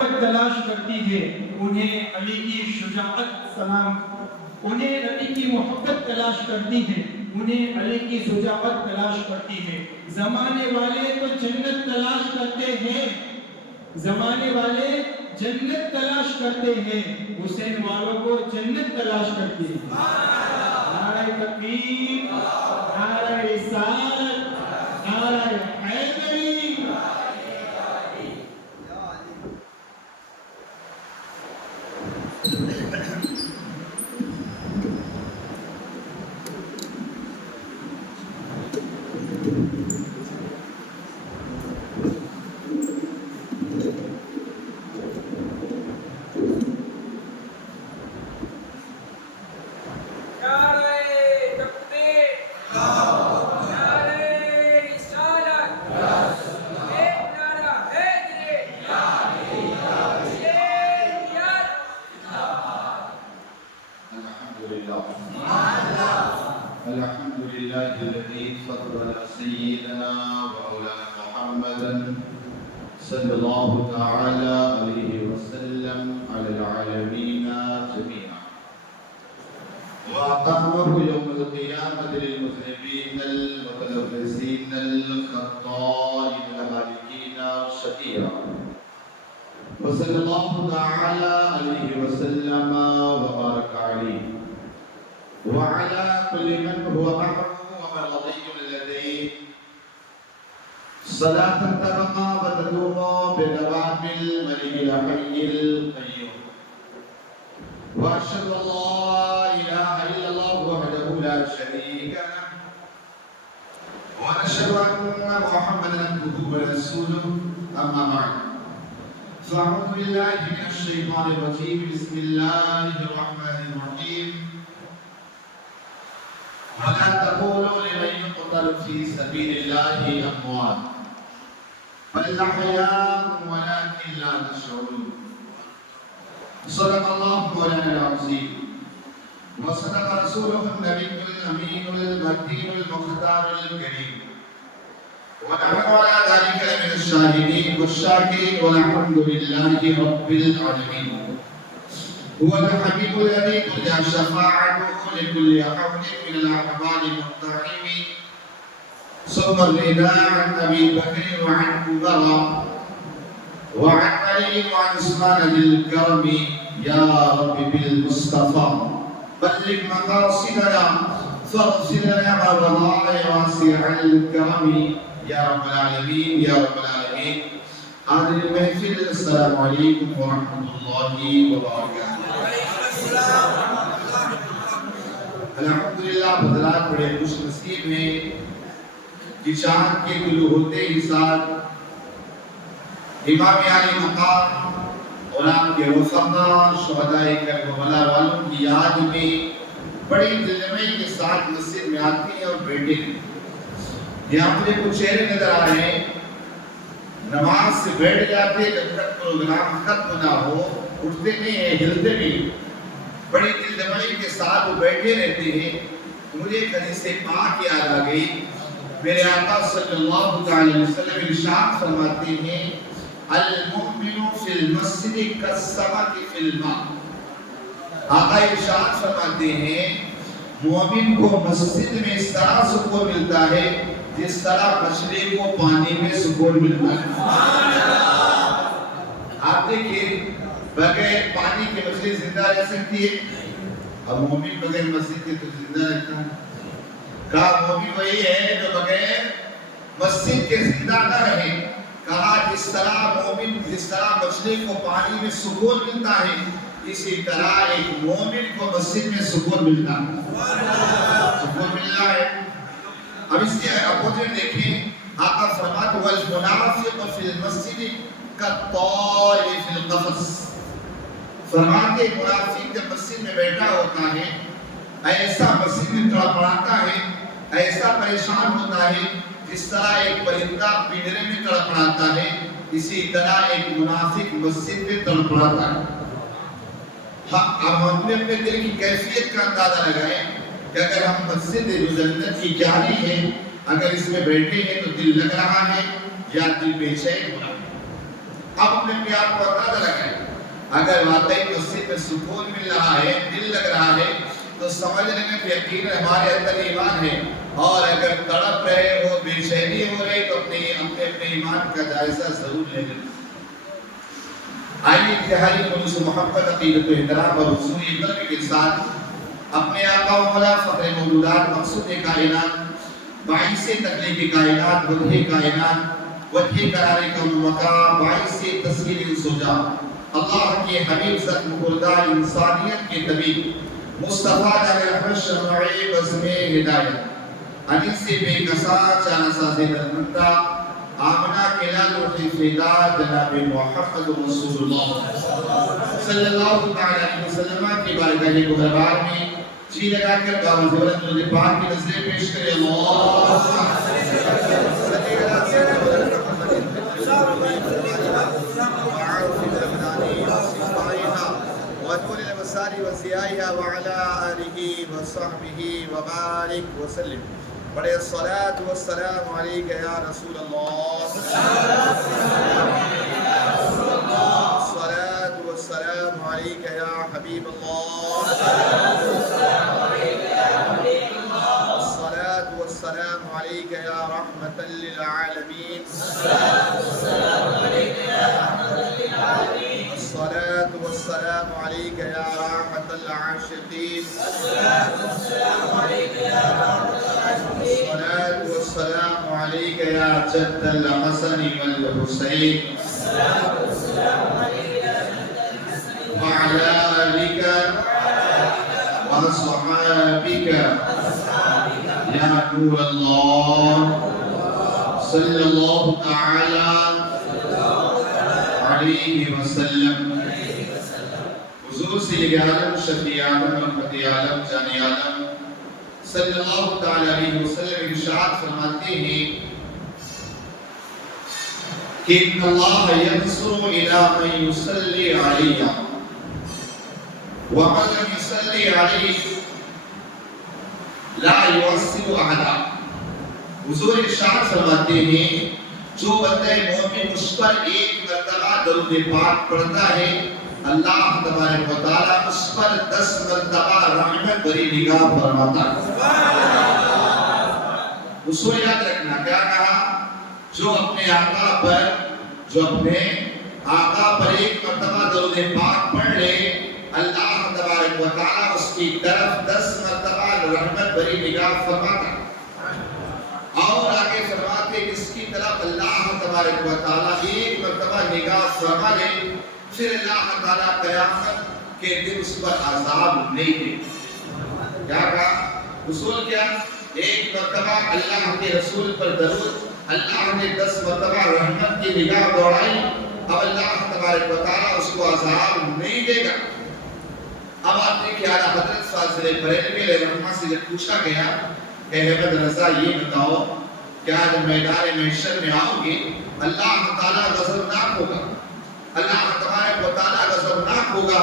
تلاش کرتی ہے، انہیں علی کی شجاعت سلام، انہیں نبی کی محبت تلاش کرتی ہے، انہیں علی کی شجاعت تلاش کرتی ہے۔ زمانے والے تو جنت تلاش کرتے ہیں، زمانے والے جنت تلاش کرتے ہیں، حسین والوں کو جنت تلاش کرتی ہے۔ نعرہ تکبیر، نعرہ رسالت، نعرہ حیدری۔ الحمد لله الذي فضل سيدنا ومولانا محمدا صلى الله تعالى عليه وسلم على العالمين جميعا، وأقامه يوم القيامة للمذنبين المتلفزين الخطائين الهالكين شفيعا، وصلى الله تعالى عليه وسلم وبارك عليه وعلى كل من هو معه ومرضي لديه صلاة تبقى وتدوم بدوام الملك الحي القيوم. وأشهد أن لا إله إلا الله وحده لا شريك له، ونشهد أن محمدا عبده ورسوله. أما بعد، فأعوذ بالله من الشيطان الرجيم. بسم الله الرحمن الرحيم. ولا تقولوا لمن يقتل في سبيل الله أموات بل أحياء ولكن لا تشعرون. صدق الله مولانا العظيم، وصدق رسوله النبي الأمين المكين المختار الكريم، ونحن على ذلك من الشاهدين والشاكرين، والحمد لله رب العالمين. هو الحبيب الذي ترجى شفاعته لكل حول من الأحوال المقتحم، ثم الرداء عن أبي بكر وعن عمر وعن علي وعن عثمان ذي الكرم. يا رب بالمصطفى بلغ مقاصدنا فاغفر لنا ما مضى واسع الكرم. يا رب العالمين، يا رب العالمين. حاضر المحفل، السلام علیکم ورحمۃ اللہ وبرکاتہ۔ الحمدللہ حضرات بڑے خوش نصیب ہیں کہ چاند کے طلوع ہوتے ہی ساتھ امام علی مقام غلام کے رفقا شہدائے کربلا والوں کی یاد میں بڑی دلجمعی کے ساتھ مسجد میں آتے ہیں اور بیٹھے ہیں۔ یہاں مجھے کچھ چہرے نظر آ رہے ہیں، نماز سے بیٹھ جاتے جب تک پروگرام ختم نہ ہو، اٹھتے نہیں ہیں، ہلتے نہیں، بڑی دلجمعی کے ساتھ وہ بیٹھے رہتے ہیں۔ مجھے ایک حدیث پاک یاد آ گئی، میرے آقا صلی اللہ علیہ وسلم ارشاد فرماتے ہیں المؤمن فی المسجد کالسمک فی الماء۔ آقا ارشاد فرماتے ہیں مومن کو مسجد میں اس طرح سکون ملتا ہے جس طرح مچھلی کو پانی میں سکون ملتا ہے۔ آپ دیکھیے بغیر پانی کے مچھلی زندہ رہ سکتی ہے، اور مومن بغیر مسجد کے تو زندہ رہتا ہے۔ کہا مومن وہی ہے جو بغیر مسجد کے زندہ نہ رہے۔ کہا جس طرح مچھلی کو پانی میں سکون ملتا ہے، اسی طرح ایک مومن کو مسجد میں سکون ملتا ہے۔ سکون ملنا ہے۔ اب اس کے اپوزٹ دیکھیں، آقا فرماتے والمنافق فی المسجد کالطائر فی القفص۔ فرماتے منافق جب مسجد میں بیٹھا ہوتا ہے ایسا مسجد میں تڑپڑاتا ہے، ایسا پریشان ہوتا ہے جس طرح ایک پرندہ پنجرے میں تڑپڑاتا ہے، اسی طرح ایک منافق مسجد میں تڑپڑاتا ہے۔ اب ہم نے اپنے دل کی کیفیت کا اندازہ لگائیں کہ اگر ہم مسجد جو جنت کی کیاری ہے اگر اس میں بیٹھے ہیں تو دل لگ رہا ہے یا دل بے چین ہو رہا ہے۔ اب اپنے پیار کو اندازہ لگائیں اگر واقعی مسجد میں سکون مل رہا ہے، دل لگ رہا ہے، تو سمجھ لیں کہ یقین ہمارے اندر ایمان ہے، اور اگر تڑپ رہے ہو، بے چینی ہو رہی تو اپنے ایمان کا جائزہ ضرور لے لیں۔ آئیے انتہائی خلوص و محبت، عقیدت و احترام اور حضور قلب کے ساتھ اپنے آقا و مولا فخر موجودات، مقصود کائنات، باعث تخلیق کائنات، وجہ کائنات، وجہ قرار کون مقام، باعث تسہیل سوجا، اللہ کے حبیب زخم خوردہ انسانیت کے طبیب، مصطفیٰ جان رحمت شمع بزم ہدایت، انیس بے کسا چانا ساز درمندہ، آمنہ کے لالو فیدہ جناب محمد رسول اللہ صلی اللہ علیہ وسلم کی بارگاہ گہربار میں جی لگا کر بابا زبرت اللہ پاک کی نظریں پیش کرے۔ اللہ ونور الابصار وضیائها وعلى آلہ وصحبہ وبارک وسلم۔ بڑے الصلاة والسلام علیکہ یا رسول اللہ، الصلاة والسلام علیکہ یا حبیب اللہ، الصلاة والسلام علیکہ یا رحمة للعالمین، الصلاة والسلام علیکہ یا راحة العاشقین، الصلاة والسلام علیکہ یا جد الحسن والحسین، وعلى آلك وصحابك يا نور الله صلى الله تعالى عليه وسلم۔ حضور سید عالم، شفیع عالم، رحمت عالم، جان عالم صلی اللہ تعالی علیہ وسلم ارشاد فرماتے ہیں کہ ان اللہ ینصر الی من یصلی علیہ ومن لم یصلی علیہ لا یعصب احدا۔ حضور ارشاد فرماتے ہیں جو بندہ مومن اس پر ایک مرتبہ درود پاک پڑھتا ہے، اللہ تبارک و تعالیٰ اس پر 10 مرتبہ رحمت بری نگاہ فرماتا ہے۔ اس کو یاد رکھنا، کیا کہا؟ جو اپنے آقا پر ایک مرتبہ درود پاک پڑھ لے، اللہ تبارک و تعالیٰ اس کی طرف 10 مرتبہ رحمت بری نگاہ فرماتا ہے۔ اور آگے فرماتے کہ اس کی طرف اللہ تبارک و تعالیٰ ایک مرتبہ نگاہ فرما لے، پھر اللہ تعالیٰ قیامت کے دن اس پر عذاب نہیں دے۔ کیا کہا؟ اصول کیا؟ ایک مرتبہ اللہ کے رسول پر درود، اللہ نے 10 مرتبہ رحمت کی نگاہ دوڑائی، اب اللہ تبارک و تعالیٰ اس کو عذاب نہیں دے گا۔ اب آپ نے کیا حضرت فاضل بریلوی علیہ رحمہ سے جب پوچھا گیا کہ احمد رضا یہ بتاؤ، کیا جب میدان محشر میں آؤ گے اللہ تعالیٰ غضبناک ہوگا، اللہ تبارک و تعالیٰ غضبناک ہوگا،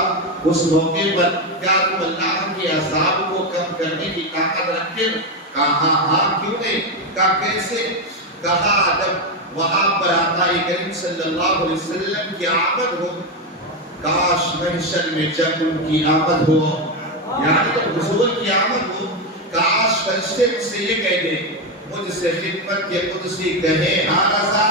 اس موقع پر کیا تم اللہ کے عذاب کو کم کرنے کی طاقت رکھتے ہو؟ کہا ہاں، کیوں نہیں؟ کہا کیسے؟ کہا جب وہاں پر آقا کریم صلی اللہ علیہ وسلم کی آمد ہو، کاش محشر میں جب ان کی آمد ہو، یعنی جب حضور کی آمد ہو، کاش فرشتے مجھ سے یہ کہہ دیں، مجھ سے خدمت کے قدسی کہیں ہاں رضا،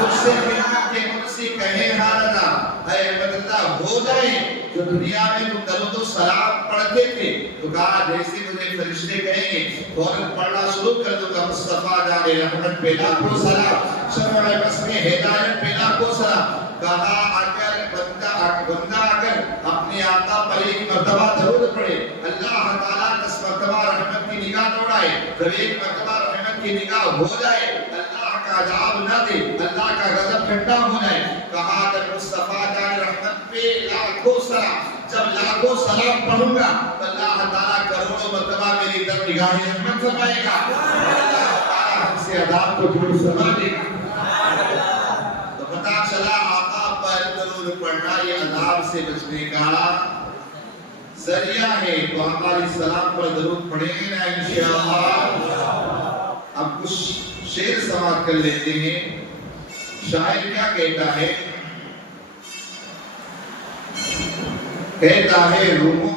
مجھ سے خدمت کے قدسی کہیں ہاں رضا، اے احمد اللہ ہو جائیں جو دنیا میں تم درود و سلام پڑھتے تھے، تو کہا جیسے مجھے فرشتے کہیں گے فوراً پڑھنا شروع کر دوں گا، مصطفیٰ جان رحمت پہ لاکھوں سلام، شمع بزم ہدایت پہ لاکھوں سلام۔ کہا اگر بندہ اگر اپنے آقا پر ایک مرتبہ درود پڑھے، اللہ تعالیٰ 10 مرتبہ رحمت کی نگاہ دوڑائے، جب ایک مرتبہ رحمت کی نگاہ ہو جائے، اللہ کا عذاب نہ دے، اللہ کا غضب ٹھنڈا ہو جائے۔ کہا جب مصطفیٰ جان رحمت پہ لاکھوں سلام، جب لاکھوں سلام پڑھوں گا تو اللہ تعالیٰ کروڑوں مرتبہ میری طرف نگاہ رحمت فرمائے گا، اللہ تعالیٰ ہم سے عذاب کو دور فرما دے گا۔ تو پتہ چلا آقا پر درود پڑھنا یہ عذاب سے بچنے کا ذریعہ ہے۔ تو آقا علیہ السلام پر درود پڑھیں گے نا انشاءاللہ۔ اب کچھ شعر سماعت کر لیتے ہیں۔ شاعر کیا کہتا ہے؟ کہتا ہے روموں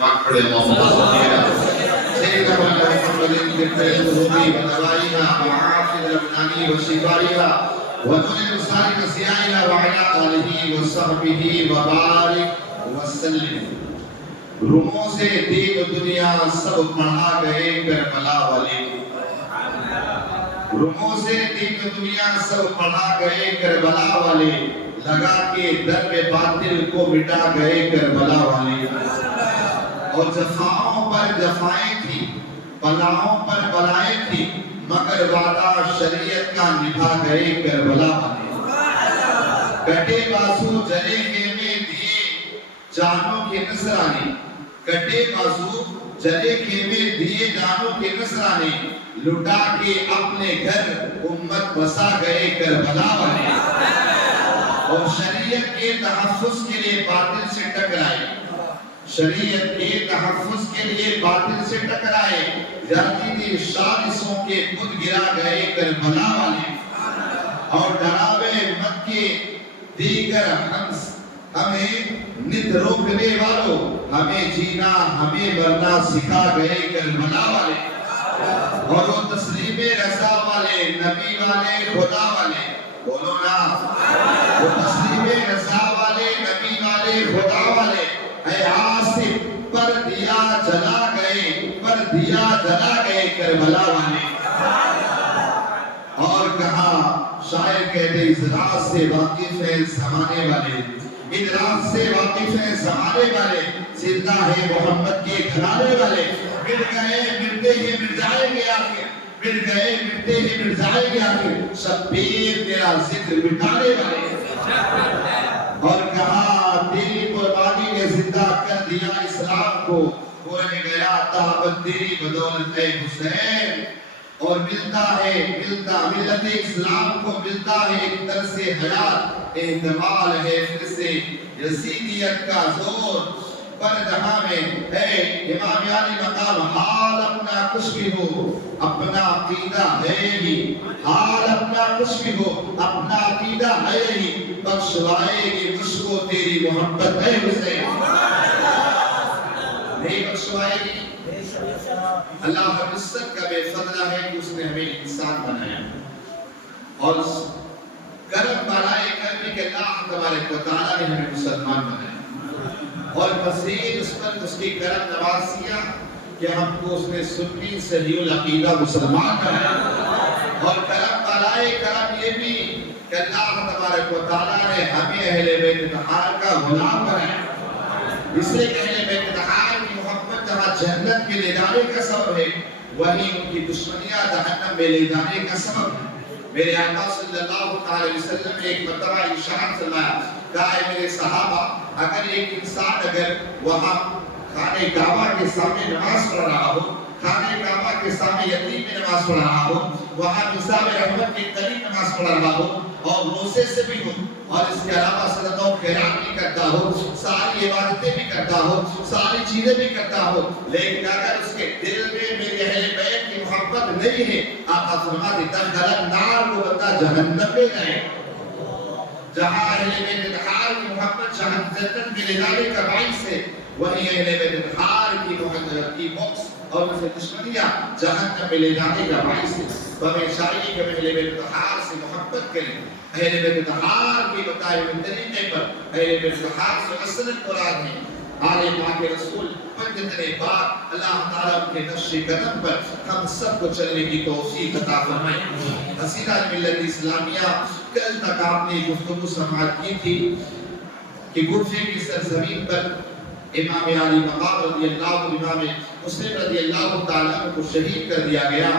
پاک پڑے سيدنا محمد بالفعل الذي ونوائها وعافظ الابناني وشفائها ونور السارق سيائها وعلى آله وصحبه وبارك وسلم. روموں سے دین و دنیا سب پڑھا گئے کربلا والے. روموں سے دین و دنیا سب پڑھا گئے کربلا والے. لگا کے درب باطل کو مٹا گئے کربلا والے. اور جفاؤں پر جفائیں تھی، بلاؤں پر بلائیں تھی، مگر وعدہ شریعت کا نبھا گئے کربلا والے. کٹے بازو جلے خیمے دیے جانوں کے نصرانے. کٹے بازو جلے خیمے دیے جانوں کے نصرانے. لٹا کے اپنے گھر امت بسا گئے کربلا والے. اور شریعت کے تحفظ کے لیے باطل سے ٹکرائے. شریعت کے تحفظ کے لیے باطل سے ٹکرائے. یزیدی شالصوں کے خود گرا گئے کربلا والے. اور ڈراوے مت کے دیگر ہمیں نت روکنے والوں، ہمیں جینا ہمیں مرنا سکھا گئے کربلا والے. اور وہ تسلیم رضا والے، نبی والے، خدا والے، بولو نا، وہ تسلیم رضا والے، نبی والے، خدا والے. اے آصف پر دیا جلا گئے، پر دیا جلا گئے کربلا والے. اور کہا شاعر کہتے اس راز سے واقف ہے زمانے والے، ان راز سے واقف ہے زمانے والے. زندہ ہے محمد کے گھرانے والے. مٹ گئے مٹتے ہی مٹ جائیں گے آخر، مٹ گئے مٹتے ہی مٹ جائیں گے آخر. شبیر تیرا ذکر مٹانے والے. اور کہا تیری قربانی نے زندہ کر دیا اسلام کو. وہ رہ گیا تابت تیری بدولت اے حسین. اور ملتا ہے ملت اسلام کو ملتا ہے ایک طرز حیات. احتمال ہے پھر سے یزیدیت کا زور. پر جہاں میں اے امام علی مقام حال اپنا کچھ بھی ہو اپنا عقیدہ ہے ہی. حال اپنا کچھ بھی ہو اپنا عقیدہ ہے ہی. بخشوائے گی مجھ کو تیری محبت ہے حسین. نہیں بخشوائے گی. اللہ رب العزت کا بے فضلہ ہے کہ اس نے ہمیں انسان بنایا اور کرم بالائے کرنے کے اللہ تبارک و تعالیٰ نے ہمیں مسلمان بنایا. اور مزید اس پر اس کی کرم نوازیاں کہ ہم کو اس نے سنی صحیح العقیدہ مسلمان بنایا. اور کرم بالائے کرم یہ بھی کہ اللہ تبارک و تعالیٰ نے ہمیں اہل بیت اطہار کا غلام بنایا. اس لیے کہ اہل بیت اطہار کی محبت جہاں جنت میں لے جانے کا سبب ہے، وہیں ان کی دشمنیاں جہنم میں لے جانے کا سبب ہے. میرے آقا صلی اللہ علیہ وسلم نے ایک مرتبہ ارشاد فرمایا، کہا ہے میرے صحابہ اگر ایک انسان اگر وہاں خانہ کعبہ کے سامنے نماز پڑھ رہا ہو، خانہ کعبہ کے سامنے یتیم میں نماز پڑھ رہا ہو، وہاں نصاب رحمت کے قریب نماز پڑھ رہا ہو اور روزے سے بھی ہو اور اس کے علاوہ صدقہ و خیرات بھی کرتا ہو، ساری عبادتیں بھی کرتا ہو، ساری چیزیں بھی کرتا ہو، لیکن اگر اس کے دل میں میرے اہل بیت کی محبت نہیں ہے، آقا فرماتے دخل النار، وہ بندہ جہنم میں جائے. جہاں اہل بیت اطہار کی محبت جنت میں لے جانے کا باعث ہے، وہی اہل بیت اطہار کی محبت کی بغض اور اسے دشمنیاں جہنم میں لے جانے کا باعث ہے. تو ہمیں چاہیے کہ ہم اہل بیت اطہار سے محبت کریں. اہل بیت اطہار کی بتائے ہوئے طریقے پر اہل بیت اطہار سے اصلاً مراد ہے آل پاک رسول پنجتنے پاک. اللہ تعالیٰ ان کے نقش قدم پر ہم سب کو چلنے کی توفیق عطا فرمائے. حسینہ ملت اسلامیہ، کل تک آپ نے گفتگو سماعت کی تھی کہ کوفے کی سرزمین پر امام علی مقام رضی اللہ عنہ، امام مسلم رضی اللہ تعالیٰ عنہ کو شہید کر دیا گیا.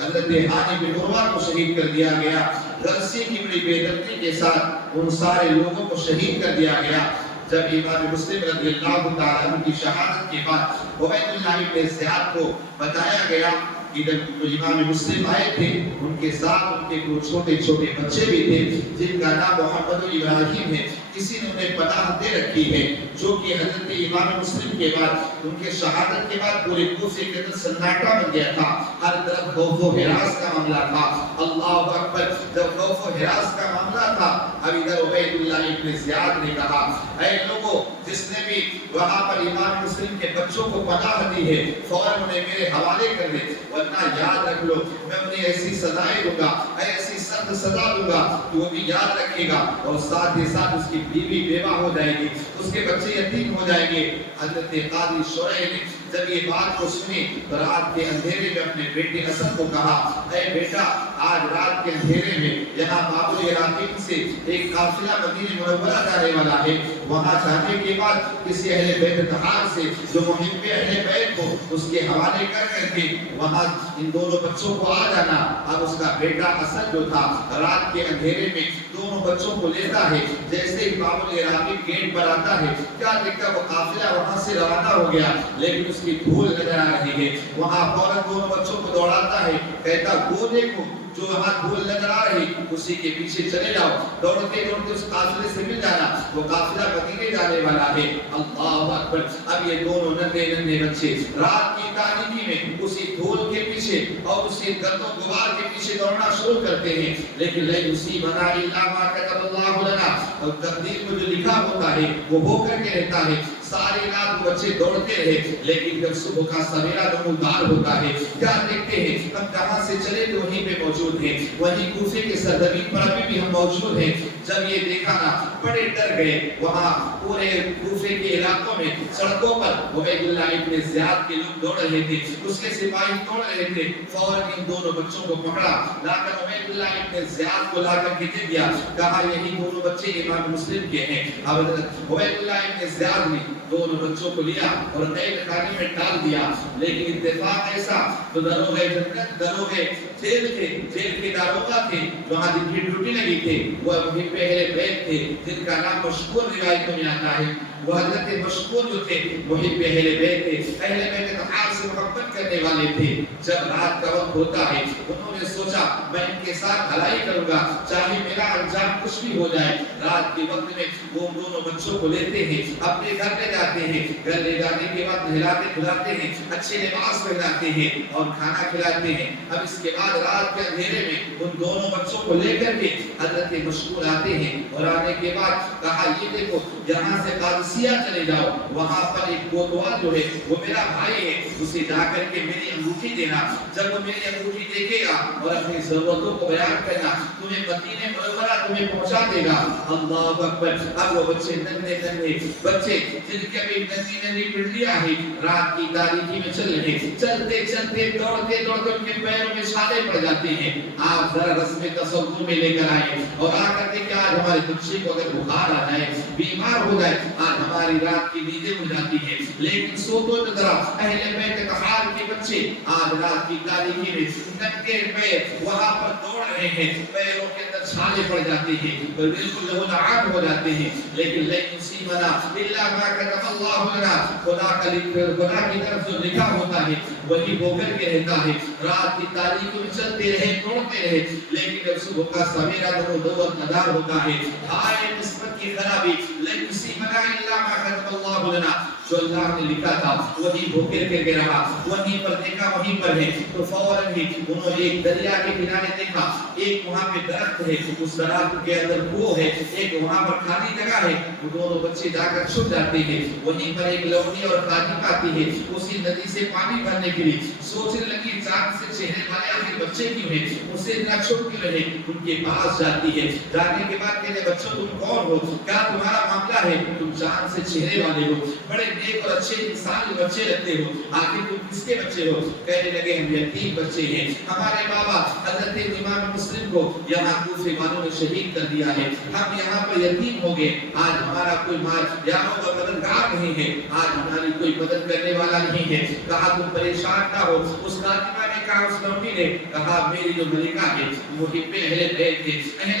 حضرت ہانی بن عروہ کو شہید کر دیا گیا. غرضی کی بڑی بے دردی کے ساتھ ان سارے لوگوں کو شہید کر دیا گیا. جب امام مسلم رضی اللہ تعالیٰ عنہ کی شہادت کے بعد عبید اللہ بن زیاد کو بتایا گیا کہ جب امام مسلم آئے تھے ان کے ساتھ ان کے کچھ چھوٹے چھوٹے بچے بھی تھے جن کا نام محمد ابراہیم ہے. کسی نے انہیں پناہ دے رکھی ہے، جو کہ حضرت امام مسلم کے بعد، ان کے شہادت کے بعد پورے کوفے کے اندر سناٹا بن گیا تھا، ہر طرف خوف و ہراس کا معاملہ تھا۔ اللہ اکبر، جب خوف و ہراس کا معاملہ تھا، اب ادھر عبید اللہ ابن زیاد نے کہا، اے لوگوں، جس نے بھی وہاں پر امام مسلم کے بچوں کو پناہ دی ہے فوراً انہیں میرے حوالے کر دے، ورنہ یاد رکھ لو میں انہیں ایسی سزائیں دوں گا، ایسی سخت سزا دوں گا کہ وہ بھی یاد رکھے گا، اور ساتھ ہی ساتھ اس کی بیوی بیوہ ہو جائے گی، اس کے بچے یتیم ہو جائیں گے۔ حضرت قاضی شرح نے جب یہ بات کو سنی تو رات کے اندھیرے میں اپنے بیٹے حسن کو کہا، اے بیٹا، آج رات کے اندھیرے میں یہاں باب العراقین سے ایک قافلہ مدینہ منورہ جانے والا ہے، وہاں جانے کے بعد کسی اہل بیت طہار سے جو محب اہل بیت کو اس کے حوالے کر کے وہاں ان دونوں بچوں کو آ جانا۔ اب اس کا بیٹا حسن جو تھا رات کے اندھیرے میں دونوں بچوں کو لیتا ہے، جیسے ہی باب العراقین گیٹ پر آتا ہے کیا دیکھتا وہ قافلہ وہاں سے روانہ ہو گیا، لیکن اس کی دھول نظر آ رہی ہے، وہاں فوراً دونوں بچوں کو دوڑاتا ہے، کہتا وہ دیکھو جو وہاں دھول نظر آ رہی اسی کے پیچھے چلے جاؤ، دوڑتے دوڑتے اس قافلے سے مل جانا، وہ قافلہ مدینے جانے والا ہے۔ اللہ اکبر، اب یہ دونوں ننھے ننھے بچے رات کی تاریکی میں اسی دھول کے پیچھے اور اسی گرد و غبار کے پیچھے دوڑنا شروع کرتے ہیں، لیکن لا یصیبنا الا ما كتب اللہ لنا، اور تقدیر میں جو لکھا ہوتا ہے وہ ہو کر کے رہتا ہے۔ ساری رات بچے دوڑتے رہے، لیکن جب صبح کا سویرا نمودار ہوتا ہے کیا دیکھتے ہیں، ہم کہاں سے چلے تو وہیں پہ موجود ہیں، وہیں کوفے کے سرزمین پر ابھی بھی ہم موجود ہیں۔ جب یہ دیکھا نا بڑے ڈر گئے، وہاں پورے کوفے کے علاقوں میں سڑکوں پر عبید اللہ ابن زیاد کے لوگ دوڑ رہے تھے، اس کے سپاہی دوڑ رہے تھے، فوراً ان دونوں بچوں کو پکڑا، لا کر عبید اللہ ابن زیاد کو لا کر کے دے دیا، کہا یہی دونوں بچے امام مسلم کے ہیں۔ اب عبید اللہ ابن زیاد نے دونوں بچوں کو لیا اور قید خانے میں ڈال دیا، لیکن اتفاق ایسا تو داروغہ جنت، داروغہ جیل کے داروغہ تھے وہاں جن کی ڈیوٹی لگی تھی وہ محب اہل بیت تھے، جن کا نام مشہور روایتوں میں آتا ہے، وہ حضرت مشہور جو تھے محب اہل بیت تھے، اہل بیت طہار سے محبت کرنے والے تھے۔ جب رات کا وقت ہوتا ہے انہوں نے سوچا میں ان کے ساتھ بھلائی کروں گا چاہے میرا انجام کچھ بھی ہو جائے۔ رات کے وقت میں وہ دونوں بچوں کو لیتے ہیں، اپنے گھر لے جاتے ہیں، گھر لے جانے کے بعد نہلاتے دھلاتے ہیں، اچھے لباس پہناتے ہیں اور کھانا کھلاتے ہیں۔ اب اس کے بعد رات کے اندھیرے میں ان دونوں بچوں کو لے کر کے حضرت مشہور آتے ہیں، اور آنے کے بعد کہا یہ دیکھو یہاں سے قادسیہ چلے جاؤ، وہاں پر ایک کوتوال جو ہے وہ میرا بھائی ہے، اسے جا کر کے میری انگوٹھی دینا، جب وہ میری انگوٹھی دیکھے گا اور اپنی ضرورتوں کو بیان کرنا تمہیں مدینہ منورہ تمہیں پہنچا دے گا۔ اللہ اکبر، اب وہ بچے ننھے ننھے بچے جن کے ابھی ننھی ننھی پنڈلیاں ہیں رات کی تاریکی میں چل رہے، چلتے چلتے دوڑتے دوڑتے ان کے پیروں میں چھالے پڑ جاتے ہیں۔ آپ ذرا رسم تصور میں لے کر آئے اور آ کر کے کہ آج ہمارے بچے کو اگر بخار آ جائے، بیمار ہو جائے، آج ہماری رات کی نیندیں ہو جاتی ہیں، لیکن سو تو ذرا اہل بیت طہار کے بچے آج رات کی تاریکی میں ننگے پیر وہاں پر دوڑ رہے ہیں، پیروں کے اندر چھالے پڑ جاتے ہیں، بالکل لہولہان ہو جاتے ہیں، لیکن لن یصیبنا الا ما كتب اللہ لنا، خدا کی طرف جو لکھا ہوتا ہے وہی ہو کر کے رہتا ہے۔ رات کی تاریکی میں چلتے رہے، دوڑتے رہے، لیکن جب صبح کا سویرا دور مدار ہوتا ہے، ہائے قسمت کی خرابی، لن یصیبنا الا ما كتب اللہ لنا، جو اللہ نے لکھا تھا وہی ہو کر کے رہا، وہیں پر دیکھا وہیں پر ہے، تو فوراً ہی انہوں نے ایک دریا کے کنارے دیکھا، ایک وہاں پہ درخت ہے، اس درخت کے اندر کنواں ہے، ایک وہاں پر خالی جگہ ہے، وہ دونوں بچے جا کر چھپ جاتے ہیں، وہیں پر ایک لوٹی اور خادم آتی ہے اسی ندی سے پانی بھرنے کے لیے، سوچنے لگی چاند سے چہرے والے آخر بچے کیوں ہیں، اسے اتنا چھپ کیوں رہے، ان کے پاس جاتی ہے، جانے کے بعد کہتے بچوں تم کون ہو، کیا تمہارا معاملہ ہے، تم چاند سے چہرے والے ہو، بڑے نیک اور اچھے انسان کے بچے رہتے ہو، آخر تم کس کے بچے ہو، کہنے لگے ہم یتیم بچے ہیں، ہمارے بابا حضرت امام مسلم کو یہاں کوفے والوں نے شہید کر دیا ہے، ہم یہاں پر یتیم ہو گئے، آج ہمارا کوئی یاروں کا مددگار نہیں ہے، آج ہماری کوئی مدد کرنے والا نہیں ہے۔ کہا تم پریشان نہ ہو، اس خاتمہ نے کہا، اس لوٹی نے کہا میری جو ملکہ ہے محب اہل بیت ہے، اہل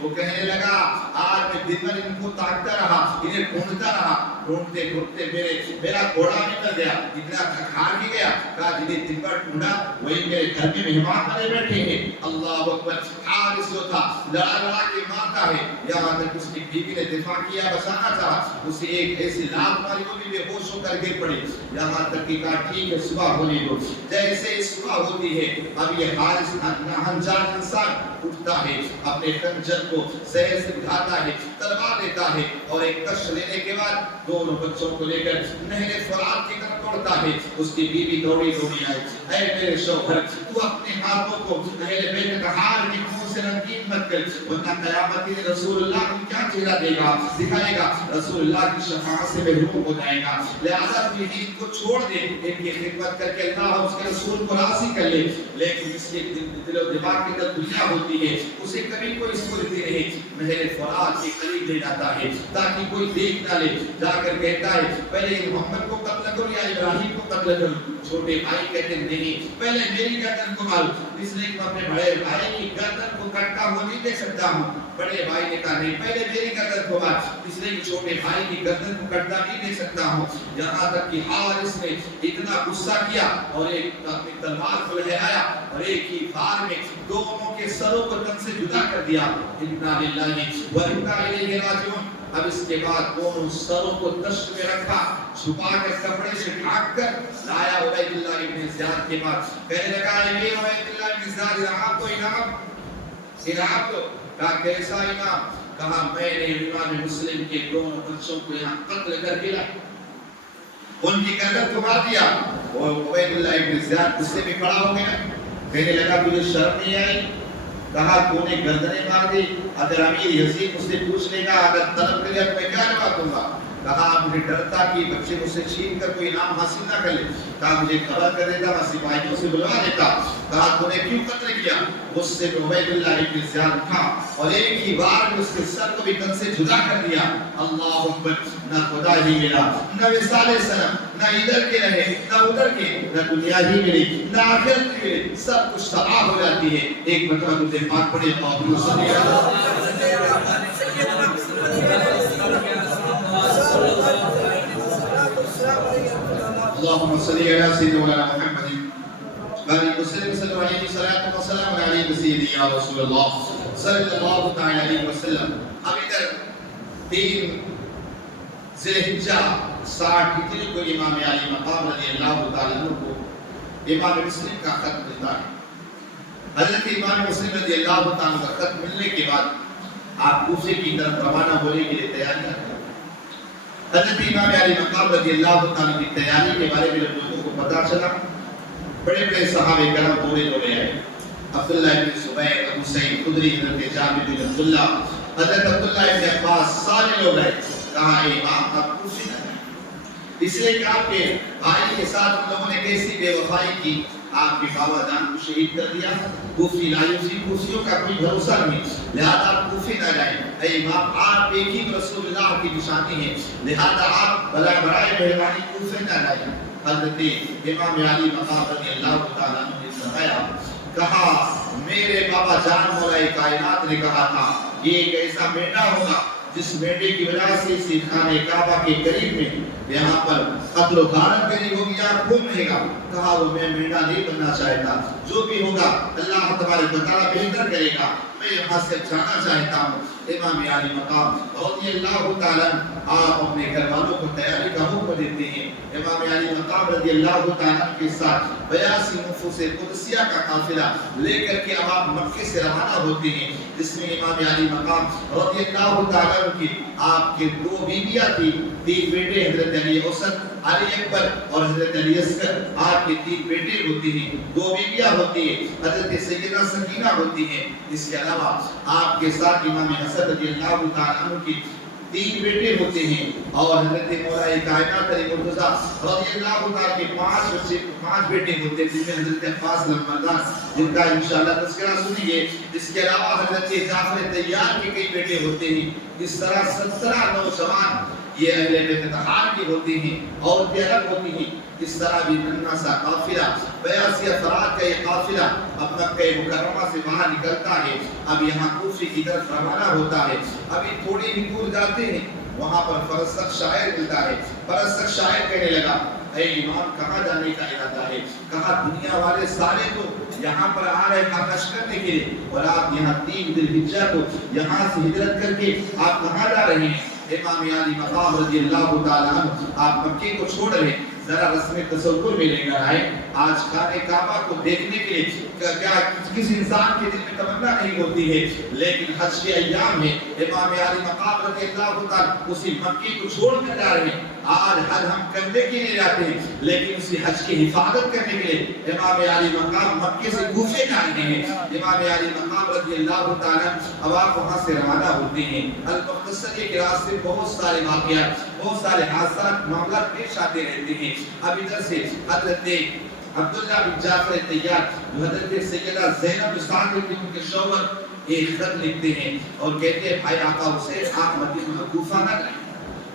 وہ کہنے لگا آج میں دن بھر ان کو تاکتا رہا, انہیں ڈھونڈتا رہا, ڈھونڈتے ڈھونڈتے میرا گھوڑا بھی مر گیا, اتنا تھکار بھی گیا. کہا جنہیں دن بھر ڈھونڈا وہی میرے گھر میں مہمان بنے بیٹھے ہیں. اللہ اکبر. حارث جو تھا لڑا لڑا کے مارتا ہے, یہاں تک اس کی بیوی نے دفاع کیا, بچانا چاہا, اسے ایک ایسی لات ماری وہ بھی بے ہوش ہو کر گر پڑے. یہاں تک کہ کہا ٹھیک ہے صبح ہونے دو. جیسے ہی صبح ہوتی ہے اب یہ حارث ناہنجار انسان اٹھتا ہے, اپنے خنجر کو زہر سے اٹھاتا ہے, تلوار لیتا ہے اور ایک کش لینے کے بعد دونوں بچوں کو لے کر نہر فرات کی طرف دوڑتا ہے. اس کی بیوی دوڑی دوڑی آئی, اے میرے شوہر تو اپنے ہاتھوں کو اہل بیت کہار کے منہ سے رنگین مت کر, ورنہ قیامت میں رسول اللہ کو کیا چہرہ دے گا دکھائے گا, رسول اللہ کی شفاعت سے محروم ہو جائے گا. لہذا اپنی دین کو چھوڑ دے, ان کی خدمت کر کے اللہ اور اس کے رسول کو راضی کر لے. لیکن اس کے دل و دماغ کے اندر دنیا ہوتی ہے, اسے کبھی کوئی سوچتے نہیں. نہر فرات کے قریب لے جاتا ہے تاکہ کوئی دیکھ نہ لے. جا کر کہتا ہے پہلے محمد کو قتل کرو یا ابراہیم کو قتل کرو. چھوٹے بھائی کہتے نہیں, پہلے میری گردن کو مارو, اس لیے کہ میں اپنے بڑے بھائی کی گردن کو کٹتا ہوا نہیں دیکھ سکتا ہوں. بڑے بھائی نے کہا نہیں, پہلے میری گردن کو مار, اس لیے کہ چھوٹے بھائی کی گردن کو کٹتا نہیں دیکھ سکتا ہوں. یہاں تک کہ حارث نے اتنا غصہ کیا اور ایک اپنی تلوار کو لہرایا اور ایک ہی بار میں دونوں کے سروں کو تن سے جدا کر دیا. انا للہ و انا الیہ راجعون. اب اس کے بعد دونوں سروں کو دشت میں رکھا, چھپا کر کپڑے سے ڈھانپ کر لایا عبید اللہ ابن زیاد کے پاس. کہنے لگا اے عبید اللہ ابن زیاد انعام تو انعام تو. کہا کیسا انعام؟ کہا میں نے امام مسلم کے دونوں بچوں کو یہاں قتل کر کے لایا, ان کی گردن کو مار دیا. اور عبید اللہ ابن زیاد غصے میں کھڑا ہو گیا, کہنے لگا تجھے شرم نہیں آئی؟ کہا تو نے گردنیں مار دی, اگر امیر یزید مجھ سے پوچھ لے گا اگر طلب کرے تو میں کیا جواب دوں گا؟ کہا مجھے ڈر تھا کہ بچے مجھ سے چھین کر کوئی انعام حاصل نہ کر لے. کہا مجھے خبر کر دیتا, میں سپاہیوں سے بلوا دیتا. کہا تو نے کیوں قتل کیا؟ اس سے عبید اللہ ابن زیاد اٹھا اور ایک ہی بار میں اس کے سر کو بھی تن سے جدا کر دیا. اللہ اکبر. نہ خدا ہی ملا, نہ وصال صنم, نہ ادھر کے رہے نہ ادھر کے, نہ دنیا ہی ملی نہ آخرت بھی ملی, سب کچھ تباہ ہو جاتی ہے. ایک مرتبہ تجھے پاک پڑے اللہم صلی اللهم صل على سيدنا محمد بارك وسلم صلى الله عليه وسلم وسلام عليك سيدي يا رسول الله صلى الله تعالى عليه وسلم. اب ادھر 3 ذی الحجہ 60 ہجری کو امام علی مقام رضی اللہ تعالی عنہ کو امام مسلم کا خط ملتا ہے. حضرت امام مسلم رضی اللہ تعالی عنہ کا خط ملنے کے بعد آپ کوفے کی طرف روانہ ہونے کے لیے تیاریاں کریں. حضرت امام علی مقام رضی اللہ تعالی کی تیاری کے بارے میں لوگوں کو پتہ چلا, بڑے بڑے صحابہ کرام دوڑے دوڑے آئے. عبداللہ ابن زبیر, ابو سعید خدری, حضرت جابر بن عبداللہ, حضرت عبداللہ ابن عباس, سارے لوگ آئے. کہا اے امام آپ کوفے نہ جائیں, اس لیے کہ آپ کے بھائی کے ساتھ ان لوگوں نے کیسی بے وفائی کی, آپ کے بابا جان کو شہید کر دیا. کوفی لائیوسی کوفیوں کا کوئی بھروسہ نہیں, لہذا آپ کوفے نہ جائیں. اے امام آپ ایک ہی رسول اللہ کی نشانی ہیں, لہذا آپ برائے مہربانی کوفے نہ جائیں. حضرت امام علی مقام رضی اللہ تعالیٰ عنہ نے فرمایا, کہا میرے بابا جان مولا کائنات نے کہا تھا یہ ایک ایسا مینڈا ہوگا جس مینڈے کی وجہ سے اسی خانہ کعبہ کے قریب میں یہاں پر قتل و غارت قریب ہوگی یا کھول رہے گا. کہا وہ میں مینڈا نہیں بننا چاہتا, جو بھی ہوگا اللہ تبارک و تعالیٰ بہتر کرے گا, میں یہاں سے جانا چاہتا ہوں. امام علی مقام رضی اللہ تعالیٰ آپ اپنے گھر والوں کو تیاری کا حکم دیتے ہیں. امام علی مقام رضی اللہ تعالیٰ کے ساتھ 82 نفوس قدسیہ کا قافلہ لے کر کے اب آپ مکے سے روانہ ہوتے ہیں, جس میں امام علی مقام رضی اللہ تعالیٰ کی آپ کے 2 بیویاں تھی, 3 بیٹے حضرت علی اوسط, علی اکبر اور حضرت علی اصغر. آپ کے 3 بیٹے ہوتے ہیں, 2 بیویاں ہوتی ہیں, حضرت سیدہ سکینہ ہوتی ہیں. اس کے علاوہ آپ کے ساتھ امام حسن رضی اللہ تعالیٰ عنہ کی 3 بیٹے ہوتے ہیں اور حضرت مولا کائنات علی مرتضیٰ رضی اللہ تعالیٰ کے 5 بیٹے ہوتے ہیں, جن میں حضرت عباس لمبردار جن کا انشاءاللہ تذکرہ سنیں گے. اس کے علاوہ حضرت جعفر طیار کے کئی بیٹے ہوتے ہیں. اس طرح 17 نوجوان یہ اہل بیت اطہار کی ہوتی ہیں، عورتیں الگ ہوتی ہیں۔ اس طرح بھی ننھا سا قافلہ 82 افراد کا یہ قافلہ اب مکہ مکرمہ سے باہر نکلتا ہے، اب یہاں کوفے کی طرف روانہ ہوتا ہے۔ ابھی تھوڑی ہی دور جاتے ہیں، وہاں پر فرسخ شاعر ملتا ہے۔ فرسخ شاعر کہنے لگا، اے امام کہاں جانے کا ارادہ ہے؟ کہا دنیا والے سارے تو یہاں پر آ رہے حج کرنے کے لیے، اور آپ یہاں 3 ذی الحجہ کو یہاں سے ہجرت کر کے آپ کہاں جا رہے ہیں؟ امام علی مقام رضی اللہ تعالیٰ عنہ آپ مکے کو چھوڑ رہے ہیں۔ ذرا رسم تصور میں لے کر آئے، آج خانہ کعبہ کو دیکھنے کے لیے کیا کسی انسان کے دل میں تمنا نہیں ہوتی ہے، لیکن حج کے ایام ہے، امام علی مقام رضی اللہ تعالیٰ اسی مکے کو چھوڑ کر جا رہے ہیں۔ آج حج ہم کرنے کے لیے جاتے ہیں، لیکن اسی حج کی حفاظت کرنے کے لیے امام علی مقام مکے سے کوفے جا رہے ہیں۔ امام علی مقام رضی اللہ تعالیٰ اب آپ وہاں سے روانہ ہوتے ہیں۔ المختصر کے راستے بہت سارے واقعات، بہت سارے حادثات، معاملات پیش آتے رہتے ہیں۔ اب ادھر سے حضرت عبداللہ بن جعفر طیار جو حضرت سیدہ زینب سعد کی ان کے شوہر ایک خط لکھتے ہیں اور کہتے ہیں بھائی آقا حسین آپ مدینہ کوفہ نہ جائیں،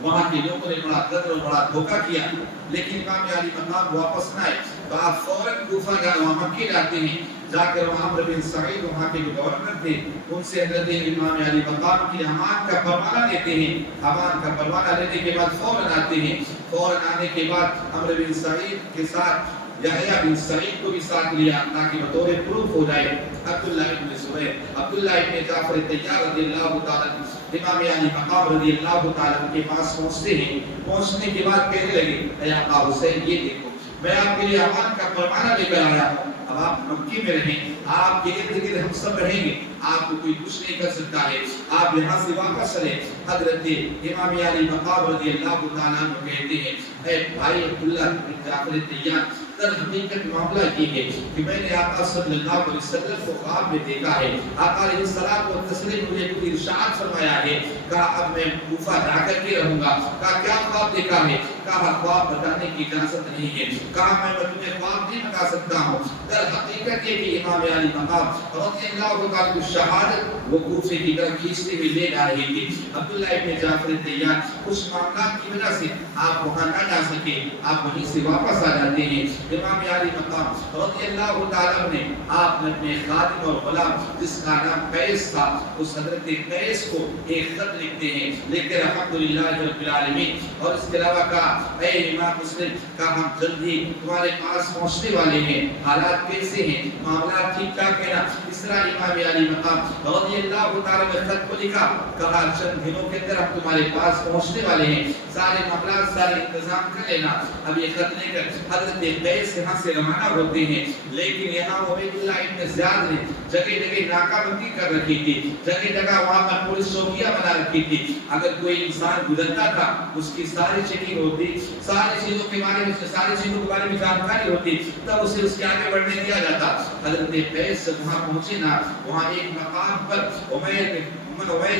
وہاں کے لوگوں نے بڑا قدر اور بڑا دھوکہ کیا، لیکن امام علی مقام واپس نہ آئے تو آپ فوراً کوفہ وہاں مکے جاتے ہیں۔ جا کر وہاں عمرو بن سعید وہاں کے جو گورنر تھے ان سے حضرت امام علی مقام کی امان کا پروانہ لیتے ہیں۔ امان کا پروانہ لینے کے بعد فوراً آتے ہیں۔ فوراً آنے کے بعد عمرو بن سعید کے ساتھ یحییٰ بن سعید کو بھی ساتھ لیا تاکہ بطور پروف ہو جائے۔ عبداللہ ابن زبیر، عبداللہ ابن جعفر طیار رضی اللہ تعالیٰ امام علی مقام رضی اللہ تعالیٰ کے پاس پہنچتے ہیں۔ پہنچنے کے بعد کہنے لگے اے آقا حسین یہ دیکھو میں آپ کے لیے امان کا پروانہ لے کر آیا ہوں، اب آپ مکے میں رہیں، آپ کے ارد گرد ہم سب رہیں گے، آپ کو کوئی کچھ نہیں کر سکتا ہے، آپ یہاں سے واپس چلیں۔ حضرت امام علی مقام رضی اللہ تعالیٰ کو کہتے ہیں اے بھائی عبداللہ بن جعفر طیار، در حقیقت معاملہ یہ ہے کہ میں نے آقا صلی اللہ علیہ وسلم کو خواب میں دیکھا ہے، آقا علیہ السلام و تسلیم مجھے کچھ ارشاد فرمایا ہے، کہا اب میں کوفہ جا کر کے رہوں گا۔ کہا کیا خواب دیکھا ہے؟ کہا خواب بتانے کی اجازت نہیں ہے۔ کہا میں تمہیں خواب نہیں بتا سکتا ہوں۔ در حقیقت یہ کہ امام علی مقام رضی اللہ تعالیٰ کی شہادت وہ کوفے کی طرف کھینچتے ہوئے لے جا رہی تھی۔ عبداللہ ابن جعفر طیار کچھ معاملات کی وجہ سے آپ وہاں نہ جا سکے، آپ وہیں سے واپس آ جاتے ہیں۔ امام علی مقام رضی اللہ تعالیٰ نے آپ نے اپنے خادم اور غلام جس کا نام قیس تھا اس حضرت قیس کو ایک خط لکھتے ہیں، لکھتے ہیں الحمدللہ رب العالمین، اور اس کے علاوہ کہا اے امام مسلم کا ہم جلد ہی تمہارے پاس پہنچنے والے ہیں، حالات کیسے ہیں، معاملات ٹھیک ٹھاک ہے نا؟ اس طرح امام علی مقام رضی اللہ تعالیٰ نے خط کو لکھا، کہا چند دنوں کے اندر ہم تمہارے پاس پہنچنے والے ہیں، سارے معاملات سارے انتظام کر لینا۔ اب یہ خط لے کر حضرت قیس یہاں سے روانہ ہوتے ہیں، لیکن یہاں عبید اللہ ابن زیاد نے جگہ جگہ ناکہ بندی کر رکھی تھی، جگہ جگہ وہاں پر پولیس چوکیاں بنا رکھی تھی، اگر کوئی انسان گزرتا تھا اس کی ساری چیکنگ ہوتی، ساری چیزوں کے بارے میں جانکاری ہوتی، تب اسے اس کے آگے بڑھنے دیا جاتا۔ حضرت قیس جب وہاں پہنچے نا، وہاں ایک مقام پر عمیر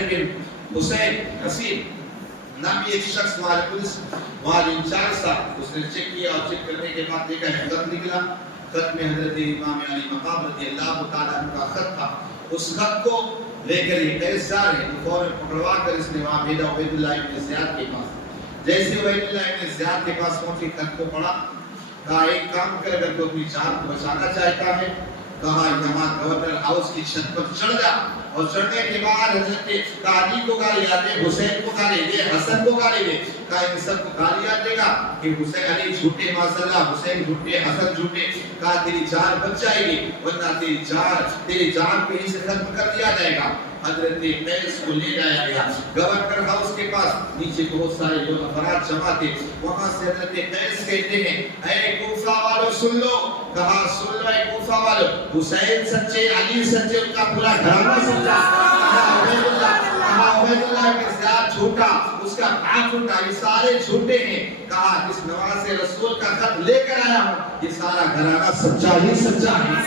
بن حسین حسین نامی ایک شخص وہاں پولیس وہاں انچارج تھا، اس نے چیک کیا اور چیک کرنے کے بعد دیکھا ہے خط نکلا، خط میں حضرت امام علی مقام رضی اللہ تعالیٰ عنہ کا خط تھا۔ اس خط کو لے کر یہ قیس جا رہے تو فوراً پکڑوا کر اس نے وہاں بھیجا عبید اللہ ابن زیاد کے پاس۔ جیسے عبید اللہ ابن زیاد کے پاس پہنچے خط کو پڑھا، کہا ایک کام کر اگر تو اپنی جان کو بچانا چاہتا ہے، کہا یہاں گورنر ہاؤس کی چھت پر چڑھ جا، اور چڑھنے کے بعد حضرت علی کو گالی آتے، حسین کو گالی دے، حسن کو گالی دے، کہا ان سب کو گالی آتے گا کہ حسین علی جھوٹے ماشاءاللہ، حسین جھوٹے، حسن جھوٹے، کہا تیری جان بچ جائے گی ورنہ تیری جان کو ہی سے ختم کر دیا جائے گا۔ حضرت قیس کو لے جایا گیا گورنر ہاؤس کے پاس، نیچے بہت سارے لوگ افراد جمع تھے، وہاں سے حضرت قیس کہتے ہیں اے کوفہ والو سن لو، کہا سن لو اے کوفہ والو، حسین سچے، علی سچے، ان کا پورا گھرانہ سچا، کہا عبید اللہ کے زیاد جھوٹا، اس کا باپ جھوٹا، یہ سارے جھوٹے ہیں، کہا جس نواز رسول کا خط لے کر آیا ہوں یہ سارا گھرانہ سچا ہی سچا ہے۔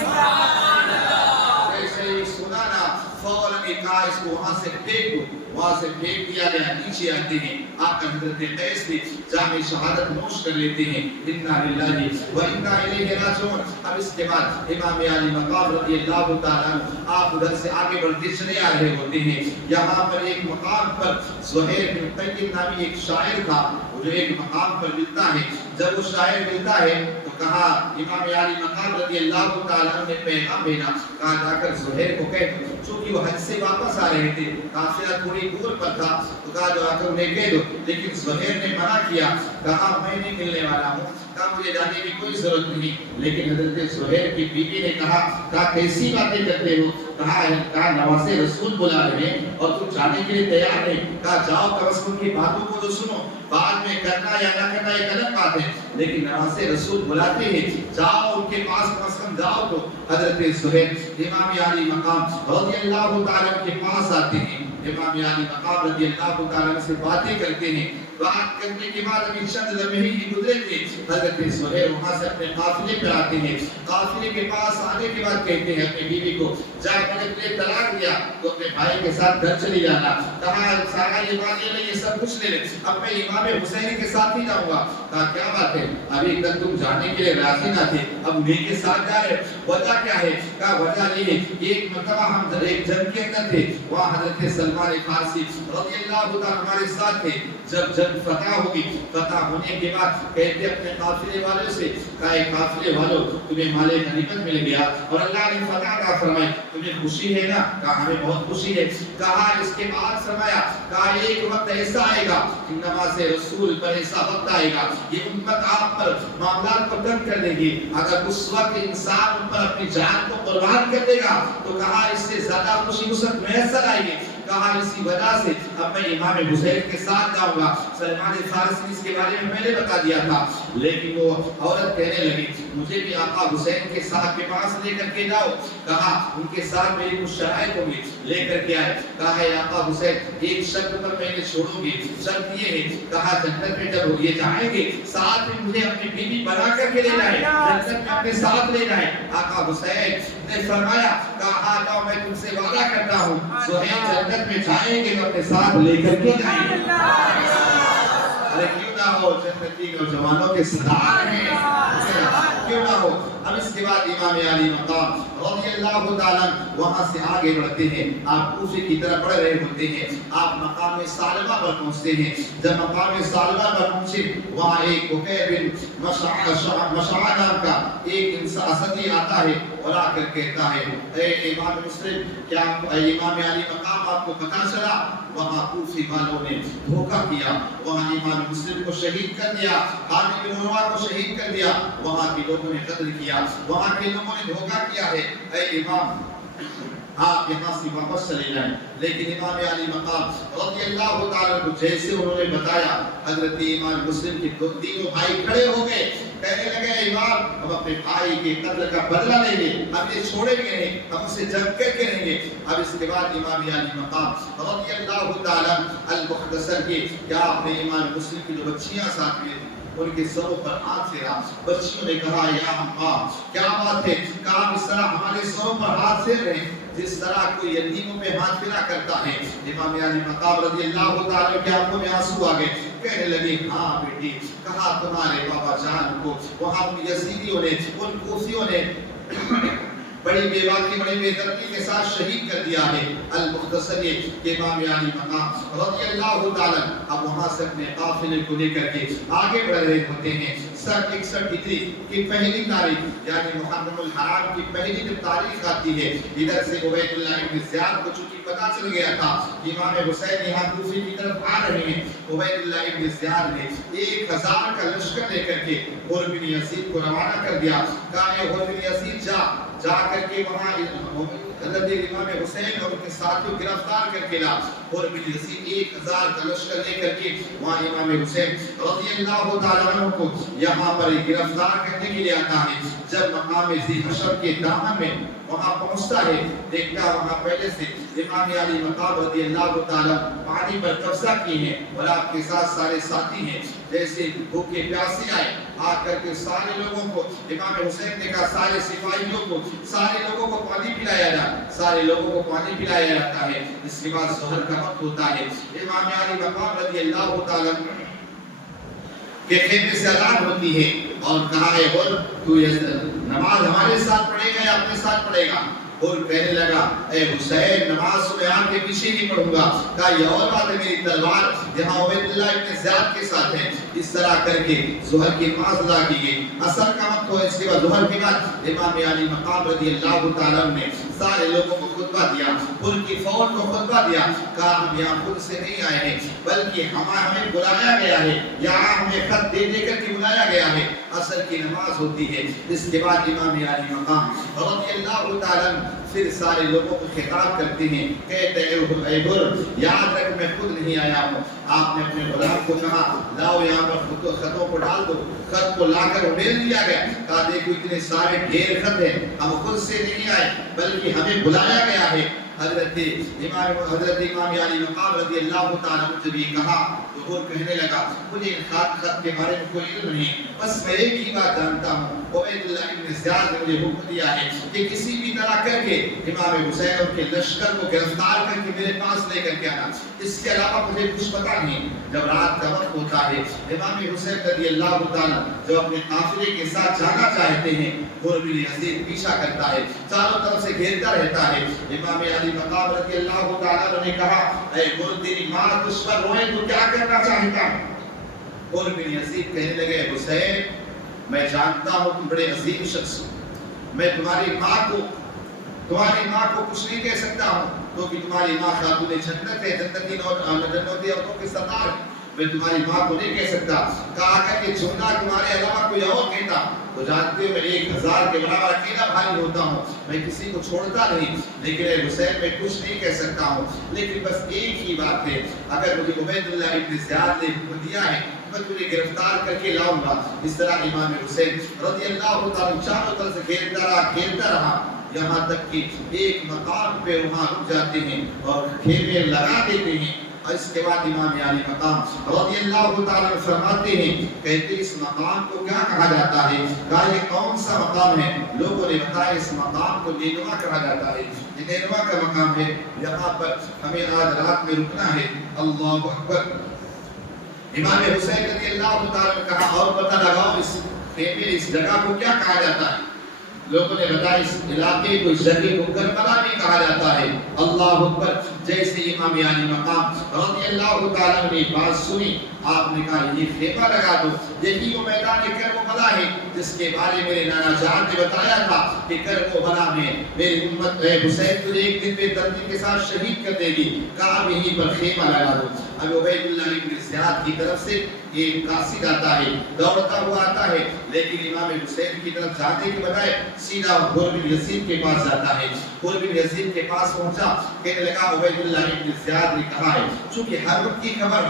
ایسے ہی سنا نا، فوراً کہ کہا اس کو وہاں سے پھینک دو، وہاں سے پھینک دیا گیا، نیچے آتے ہیں آقا حضرت قیس بھی جام شہادت نوش کر لیتے ہیں، انا للہ و انا الیہ راجعون۔ اب اس کے بعد امام علی مقام رضی اللہ تعالیٰ آپ ادھر سے آگے بڑھتے چلے آ رہے ہوتے ہیں، یہاں پر ایک مقام پر زہیر بن قیم نامی ایک شاعر تھا، جو ایک مقام پر ملتا ہے، جب وہ شاعر ملتا ہے تو کہا امام علی مقام رضی اللہ تعالیٰ نے پیغام بھیجا، کہا جا کر زہیر کو کہہ دو، چونکہ وہ حج سے واپس آ رہے تھے، قافلہ تھوڑی دور پر تھا، تو کہا جو آ کر انہیں کہہ دو، لیکن زہیر نے منع کیا، کہا میں نہیں ملنے والا ہوں، کہا مجھے جانے کی کوئی ضرورت نہیں، لیکن حضرت زہیر کی بیوی نے کہا کیسی باتیں کرتے ہو، کہا نواز رسول بلا رہے ہیں اور تم جانے کے لیے تیار نہیں، کہا جاؤ کم از کم کی باتوں کو تو سنو، بعد میں کرنا یا نہ کرنا ایک الگ بات ہے، لیکن نواز رسول بلاتے ہیں، جاؤ ان کے پاس کم از کم جاؤ۔ تو حضرت زہیر امام علی مقام رضی اللہ تعالیٰ کے پاس آتے ہیں، امام علی مقام رضی اللہ تعالیٰ سے باتیں کرتے ہیں، بات کرنے کے بعد ابھی چند لمحے ہی گزرے تھے، حضرت زہیر وہاں سے اپنے قافلے پر آتے ہیں، قافلے کے پاس آنے کے بعد کہتے ہیں اپنی بیوی کو جا میں نے تجھے طلاق دیا تو اپنے بھائی کے ساتھ گھر چلی جانا، کہا سارا یہ بات لے لے، یہ سب کچھ لے لے، اب میں امام حسین کے ساتھ ہی جاؤں گا، کہا کیا بات ہے ابھی تک تم جانے کے لیے راضی نہ تھے، اب میرے کے ساتھ جا رہے، وجہ کیا ہے، کہا وجہ یہ ہے ایک مرتبہ ہم ایک جنگ کے اندر تھے، وہاں حضرت سلمان فارسی رضی اللہ تعالیٰ ہمارے ساتھ تھے، جب جنگ فتح ہوگی، فتح ہونے کے بعد کہتے اپنے قافلے والوں سے، کہا اے قافلے والوں تمہیں مال غنیمت مل گیا اور اللہ نے فتح عطا فرمائی، تمہیں خوشی ہے نا، کہا ہمیں بہت خوشی ہے، کہا اس کے بعد فرمایا، کہا ایک وقت ایسا آئے گا کہ نماز رسول پر ایسا وقت آئے گا یہ امت آپ پر معاملات کو تنگ کر دے گی، اگر اس وقت انسان ان پر اپنی جان کو قربان کر دے گا تو کہا اس سے زیادہ خوشی اس وقت میسر آئے گی، کہا اسی وجہ سے اب میں امام حسین کے ساتھ جاؤں گا، سلمان فارسی نے اس کے بارے میں پہلے بتا دیا تھا، لیکن وہ عورت کہنے لگی مجھے بھی آقا حسین کے ساتھ کے پاس لے کر کے جاؤ، کہا ان کے ساتھ میری کچھ شرائط ہوگی، لے کر کے آئے، کہا ہے آقا حسین ایک شرط پر میں نے چھوڑوں گی، شرط یہ ہے، کہا جنت میں جب یہ جائیں گے ساتھ میں مجھے اپنی بیوی بنا کر کے لے جائیں، جنت میں اپنے ساتھ لے جائیں، آقا حسین نے فرمایا کہا آقا میں تم سے وعدہ کرتا ہوں زہیر جنت میں جائیں گے تو اپنے ساتھ لے کر کے جائیں گے، ارے کیوں نہ ہو جنتی نوجوانوں کے سردار ہیں، کیوں نہ ہو۔ اب اس کے بعد امام علی مقام رضی اللہ تعالیٰ وہاں سے آگے بڑھتے ہیں، آپ کوفے کی طرف بڑھ رہے ہوتے ہیں، آپ مقام سالمہ پر پہنچتے ہیں، جب مقام سالمہ پر پہنچے وہاں ایک بکیر بن مشعہ نام کا ایک انسان اسدی آتا ہے اور آ کر کہتا ہے اے امام مسلم کیا امام علی مقام آپ کو پتہ چلا، وہاں کوفی والوں نے دھوکہ کیا، وہاں امام مسلم کو شہید کر دیا، خالد بن عنوان کو شہید کر دیا، وہاں کے لوگوں نے قتل کیا، وہاں کے لوگوں نے دھوکہ کیا ہے، اے امام آپ یہاں سے واپس چلے جائیں، لیکن امام علی مقام رضی اللہ تعالیٰ کو جیسے انہوں نے بتایا حضرت امام مسلم کے تینوں بھائی کھڑے ہو گئے، کہنے لگے امام ہم اپنے بھائی کے قتل کا بدلہ لیں گے، ہم یہ چھوڑیں گے نہیں، ہم اسے جنگ کر کے رہیں گے۔ اب اس کے بعد امام علی مقام رضی اللہ تعالیٰ المختصر کی کیا آپ نے امام مسلم کی جو بچیاں ساتھ میں ان کے سروں پر ہاتھ پھیرا، بچیوں نے کہا یا اماں کیا بات ہے، کہا اس طرح ہمارے سروں پر ہاتھ پھیر رہے ہیں جس طرح کوئی یتیموں پہ ہاتھ پھیرا کرتا ہے۔ امام علی مقام رضی اللہ تعالیٰ کے آنکھوں میں آنسو آ گئے، کہنے لگے ہاں بیٹی، کہا تمہارے بابا جان کو وہاں یزیدیوں نے ان کوفیوں نے بڑی بے باکی بڑی بے دردی کے ساتھ شہید کر دیا ہے۔ المختصر یہ کہ امام علی مقام رضی اللہ تعالیٰ اب وہاں سے اپنے قافلے کو لے کر کے آگے بڑھ رہے ہوتے ہیں۔ 61 ہجری کی پہلی تاریخ یعنی محرم الحرام کی پہلی جو تاریخ آتی ہے، ادھر سے عبید اللہ ابن زیاد کو چونکہ پتہ چل گیا تھا کہ امام حسین یہاں کوفے کی طرف آ رہے ہیں، عبید اللہ ابن زیاد نے 1000 کا لشکر لے کر کے حر بن یزید کو روانہ کر دیا، کہا اے حر بن یزید جا کر کے وہاں حضرت امام حسین اور ان کے ساتھیوں گرفتار کر کے لا، اور بن یزید 1000 کا لشکر لے کر کے وہاں امام حسین رضی اللہ تعالیٰ عنہ کو یہاں پر گرفتار کرنے کے لیے آتا ہے۔ جب مقام ذی حشر کے دامن میں وہاں پہنچتا ہے، دیکھتا وہاں پہلے سے امام علی مقام رضی اللہ تعالیٰ پانی پر قبضہ کیے ہیں اور آپ کے ساتھ سارے ساتھی ہیں، جیسے بھوکے پیاسے آئے آ کر کے سارے لوگوں کو امام حسین نے کہا سارے سپاہیوں کو سارے لوگوں کو پانی پلایا جائے سارے لوگوں کو پانی پلایا جاتا ہے اس کے بعد ظہر کا وقت ہوتا ہے امام علی مقام رضی اللہ تعالیٰ کہ خیمے سے اذان ہوتی ہے اور کہا ہے بول تو یہ نماز ہمارے ساتھ پڑھے گا یا اپنے ساتھ پڑھے گا اور کہنے لگا اے حسین نماز تو میں آپ کے پیچھے نہیں پڑھوں گا کہا یہ اور بات ہے میری تلوار یہاں عبید اللہ ابن زیاد کے ساتھ ہے اس طرح کر کے ظہر کی نماز ادا کی گئی عصر کا وقت ہوا اس کے بعد ظہر کے بعد امام علی مقام رضی اللہ تعالیٰ نے سارے لوگوں کو خطبہ دیا ان کی فوج کو خطبہ دیا کہا ہم یہاں خود سے نہیں آئے ہیں بلکہ ہمیں بلایا گیا ہے یہاں ہمیں خط دے دے کر کے بلایا گیا ہے عصر کی نماز ہوتی ہے اس کے بعد امام علی مقام رضی اللہ تعالیٰ پھر سارے لوگوں کو خطاب کرتے ہیں کہتے ہیں اے بر یاد رکھ میں خود نہیں آیا ہوں آپ نے اپنے غلام کو کہا لاؤ یہاں پر خطوں کو ڈال دو خط کو لا کر اڑیل دیا گیا کہا دیکھو اتنے سارے ڈھیر خط ہیں ہم خود سے نہیں آئے بلکہ ہمیں بلایا گیا ہے حضرت امام علی مقام رضی اللہ تعالیٰ نے جب یہ کہا تو وہ کہنے لگا مجھے ان خط کے بارے میں کوئی علم نہیں بس میں ایک ہی بات جانتا ہوں عبید اللہ ابن زیاد نے مجھے حکم دیا ہے کہ کسی بھی طرح کر کے امام حسین اور کے لشکر کو گرفتار کر کے میرے پاس لے کر کے آنا اس کے علاوہ مجھے کچھ پتا نہیں جب رات کا وقت ہوتا ہے امام حسین رضی اللہ تعالیٰ جب اپنے قافلے کے ساتھ جانا چاہتے ہیں غر بن یزید پیچھا کرتا ہے چاروں طرف سے گھیرتا رہتا ہے امام علی مقام رضی اللہ تعالیٰ نے کہا اے غر تیری ماں تجھ پر روئے تو کیا کرنا چاہتا ہے غر بن یزید کہنے لگے حسین میں جانتا ہوں تم بڑے عظیم شخص ہو میں تمہاری ماں کو کچھ نہیں کہہ سکتا ہوں کیونکہ تمہاری ماں خاتون جنت ہے جنتی عورتوں کے سردار ہے میں تمہاری ماں کو نہیں کہہ سکتا کہا کر کے چھوٹا تمہارے علاوہ کوئی اور کہتا تو جانتے ہو میں 1000 کے برابر اکیلا بھائی ہوتا ہوں میں کسی کو چھوڑتا نہیں لیکن اے حسین میں کچھ نہیں کہہ سکتا ہوں لیکن بس ایک ہی بات ہے اگر مجھے عبید اللہ ابن زیاد نے حکم دیا ہے میں تجھے گرفتار کر کے لاؤں گا اس طرح امام حسین رضی اللہ تعالیٰ چاروں طرف سے گھیرتا رہا یہاں تک کہ ایک مقام پہ وہاں رک جاتے ہیں اور خیمے لگا دیتے ہیں اور اس کے بعد امام علی مقام رضی اللہ تعالیٰ فرماتے ہیں کہتے اس مقام کو کیا کہا جاتا ہے کہا یہ کون سا مقام ہے لوگوں نے بتایا اس مقام کو نینوا کہا جاتا ہے یہ نینوا کا مقام ہے یہاں پر ہمیں آج رات میں رکنا ہے اللہ اکبر امام حسین رضی اللہ تعالیٰ نے کہا اور پتہ لگاؤ اس خیمے اس جگہ کو کیا کہا جاتا ہے لوگوں نے بتایا اس علاقے کو اس جگہ کو کربلا بھی کہا جاتا ہے اللہ اکبر جیسے امام علی مقام رضی اللہ تعالیٰ نے بات سنی آپ نے کہا یہ خیمہ لگا دو یہی وہ میدان کربلا ہے جس کے بارے میرے نانا جان نے بتایا تھا کہ کربلا میں میری امت حسین تجھے ایک دن میں ترتیب کے ساتھ شہید کر دے گی کہا یہیں پر خیمہ لگا دو اب عبید اللہ ابن زیاد کی طرف سے ایک قاصد آتا ہے دوڑتا ہوا آتا ہے لیکن امام حسین کی طرف جانے کے بجائے سیدھا غر بن یزید کے پاس جاتا ہے غر بن یزید کے پاس پہنچا کہنے لگا عبید اللہ ابن زیاد نے کہا ہے چونکہ ہر وقت کی خبر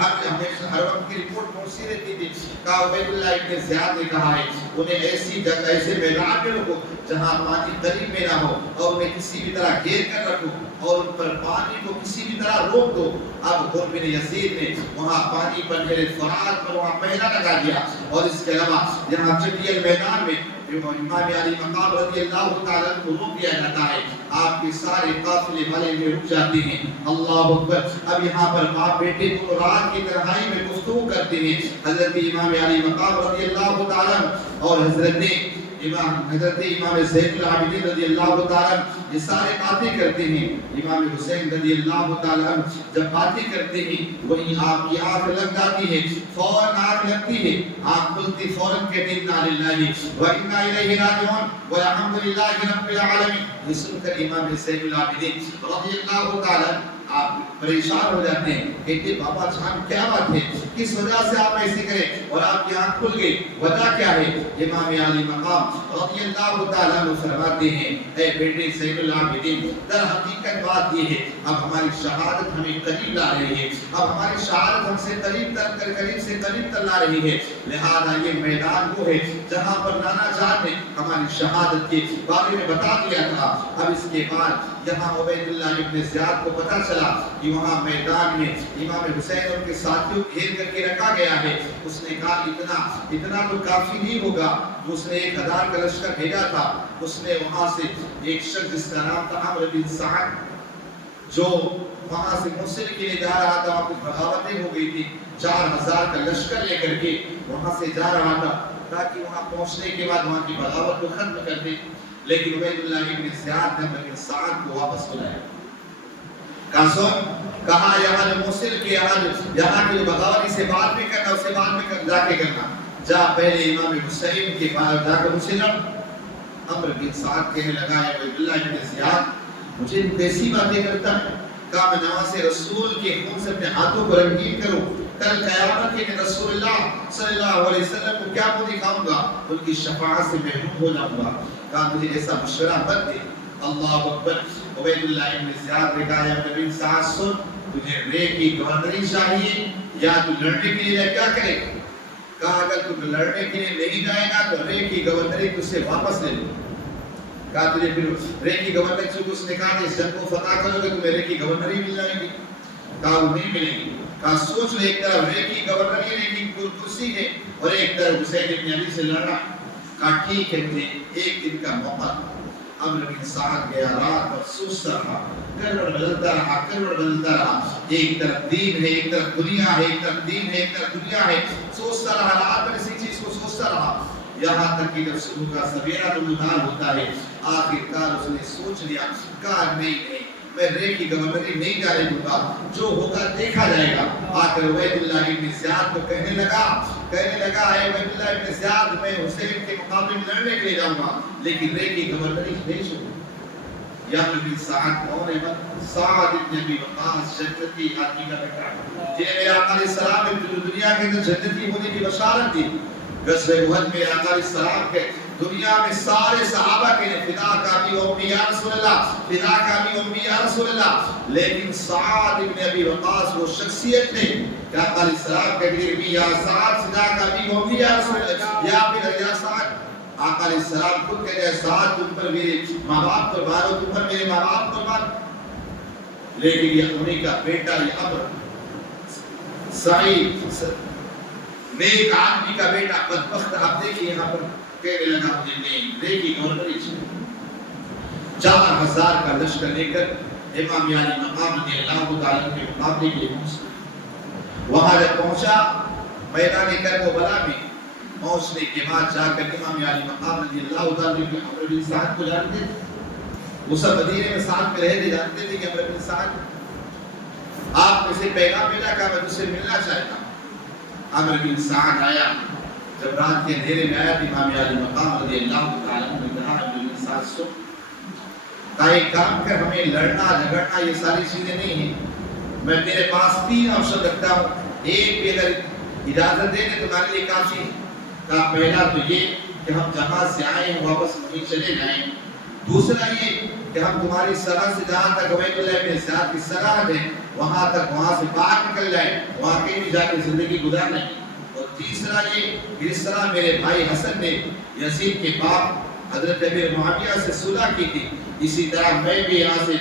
ہر وقت کی رپورٹ پہنچتی رہتی تھی کہا عبید اللہ ابن زیاد نے کہا ہے انہیں ایسی جگہ ایسے میدان میں رکھو جہاں پانی قریب میں نہ ہو اور انہیں کسی بھی طرح گھیر کر رکھو اور ان پر پانی کو کسی بھی طرح روک دو اب غر بن یزید نے وہاں پانی پر میرے فرات پر وہاں پہلا لگا دیا اور اس کے علاوہ یہاں چٹیل میدان میں امام علی مقام رضی اللہ تعالیٰ کو روک دیا جاتا ہے آپ کے سارے قافلے والے میں رک جاتے ہیں اللہ اکبر اب یہاں پر باپ بیٹے دونوں رات کی تنہائی میں گفتگو کرتے ہیں حضرت امام علی مقام رضی اللہ تعالیٰ اور حضرت امام زین العابدین رضی اللہ تعالیٰ یہ سارے باتیں کرتے ہیں امام حسین رضی اللہ تعالیٰ جب باتیں کرتے ہیں وہیں آپ کی آنکھ لگ جاتی ہے فوراً آنکھ لگتی ہے آنکھ کھلتی فوراً کہتے ہیں انا للہ و انا الیہ راجعون والحمد للہ رب العالمین یہ سن کر امام زین العابدین رضی اللہ تعالیٰ آپ پریشان ہو جاتے ہیں کہتے بابا جان کیا بات ہے کس وجہ سے آپ ایسے کریں اور آپ کی آنکھ کھل گئی وجہ کیا ہے امام علی مقام رضی اللہ تعالیٰ عنہ فرماتے ہیں اے بیٹے زین العابدین در حقیقت بات یہ ہے اب ہماری شہادت ہمیں قریب لا رہی ہے اب ہماری شہادت ہم سے قریب تر لا رہی ہے لہذا یہ میدان وہ ہے جہاں پر نانا جان نے ہماری شہادت کے بارے میں بتا دیا تھا اب اس کے بعد یہاں عبیداللہ ابن زیاد کو پتہ چلا کہ وہاں میدان میں امام حسین اور ان کے ساتھیوں گھیر کر کے رکھا گیا ہے. اس نے کہا اتنا تو کافی نہیں ہوگا. اس نے 1000 کا لشکر بھیجا تھا. اس نے وہاں سے ایک شخص جس کا نام تھا عمرو بن سعد جو وہاں سے موصل کے لیے جا رہا تھا. وہاں کچھ بغاوتیں ہو گئی تھی. 4000 کا لشکر لے کر کے وہاں سے جا رہا تھا تاکہ وہاں پہنچنے کے بعد وہاں کی بغاوت کو ختم کر دے. لیکن عبیداللہ ابن زیاد نے عمرو بن سعد کو واپس بلایا. کہا یہاں جو موصل کے یہاں کی جو بغاوت سے بات بھی کرنا اسے بعد میں جا کے کرنا. جا پہلے امام حسین کے پاس جا کر اسے لڑ. عمرو بن سعد کہنے لگا ہے عبیداللہ ابن زیاد مجھے کیسی باتیں کرتا ہے. کہا میں نواز رسول کے خون سے اپنے ہاتھوں کو رنگین کروں. کل قیامت کے دن رسول اللہ صلی اللہ علیہ وسلم کو کیا منہ دکھاؤں گا. ان کی شفاعت سے محروم ہو جاؤں گا. کہا مجھے ایسا مشورہ مت دے. اللہ اکبر. عبیداللہ ابن زیاد نے کہا عمرو بن سعد سن تجھے رے کی گورنری چاہیے یا تو لڑنے کے لیے کیا کرے. کہا اگر تو لڑنے کے لیے نہیں جائے گا تو رے کی گورنری تجھ سے واپس لے لوں. کہا تجھے پھر رے کی گورنری چونکہ اس نے کہا کہ اس جنگ کو فتح کرو گے تو میرے کی گورنری مل جائے گی. کہا وہ نہیں ملے گی. کہا سوچ لے ایک طرف رے کی گورنری رے کی کرسی ہے اور ایک طرف حسین بن علی سے لڑنا. کہا ٹھیک ہے مجھے ایک دن کا موقع. عمرو بن سعد گیا رات بھر سوچتا رہا کروڑ بدلتا رہا. ایک طرف دین ہے ایک طرف دنیا ہے ایک طرف دین ہے ایک طرف دنیا ہے. سوچتا رہا رات بھر اسی چیز کو سوچتا رہا یہاں تک کہ جب صبح کا سویرا نمودار ہوتا ہے آخرکار اس نے سوچ لیا کہا نہیں میں رے کی گورنری نہیں جانے دوں گا. جو ہوگا دیکھا جائے گا. آ کر عبیداللہ ابن زیاد کو کہنے لگا اے عبیداللہ ابن زیاد میں حسین کے مقابلے میں لڑنے کے لیے جاؤں گا لیکن رے کی گورنری بھیجو. یا عمرو بن سعد کون ہے؟ سعد بن ابی وقاص جنتی آدمی کا بیٹا جنہیں میرے آقا علیہ السلام نے دنیا کے اندر جنتی ہونے کی بشارت دی. غزوہ احد میں آقا علیہ السلام کے دنیا میں سارے صحابہ کے فدا کا بھی امی یا رسول اللہ فدا کا بھی امی یا رسول اللہ. لیکن سعد بن ابی وقاص وہ شخصیت تھے کہ آقا علیہ السلام کہتے ہیں یا سعد فدا کا بھی امی یا رسول اللہ یا پھر یا سعد. آقا علیہ السلام خود کہتے ہیں سعد تم پر میرے ماں باپ قربان ہو تم پر میرے ماں باپ قربان. لیکن یہ انہی کا بیٹا یہ عمرو سعید نیک آدمی کا بیٹا بدبخت. آپ دیکھیے یہاں پر کہنے لگا مجھے نہیں رے کی گورنری چاہیے. 4000 کا لشکر لے کر امام علی مقام رضی اللہ تعالیٰ کے مقابلے کے لیے پہنچا. وہاں جب پہنچا میدان کربلا میں پہنچنے کے بعد جا کر امام علی مقام رضی اللہ تعالیٰ کے عمرو بن سعد کو جانتے تھے. وہ سب مدینے میں ساتھ میں رہتے جانتے تھے کہ عمرو بن سعد آپ میں سے پیغام ملا کہ میں تجھ سے ملنا چاہتا ہوں. عمرو بن سعد آیا. جب رات کے اندھیرے میں آیا امام علی مقام رضی اللہ تعالیٰ نے کہا عمرو بن سعد سن کہا ایک کام کر ہمیں لڑنا جھگڑنا یہ ساری چیزیں نہیں ہیں. میں تیرے پاس 3 آپشن رکھتا ہوں. ایک بھی اگر اجازت دے دے تمہارے لیے کافی ہے. کہا پہلا تو یہ کہ ہم جہاں سے آئے ہیں واپس وہیں چلے جائیں. دوسرا یہ کہ ہم تمہاری سرحد سے جہاں تک عبیداللہ ابن زیاد کی سرحد ہے وہاں تک وہاں سے باہر نکل جائیں وہاں کہیں بھی جا کے زندگی گزارنا ہے. اور تیسرا یہ کہ اس طرح میرے بھائی حسن نے یزید کے باپ حضرت امیر معاویہ سے صلح کی تھی اسی طرح میں بھی یہاں سے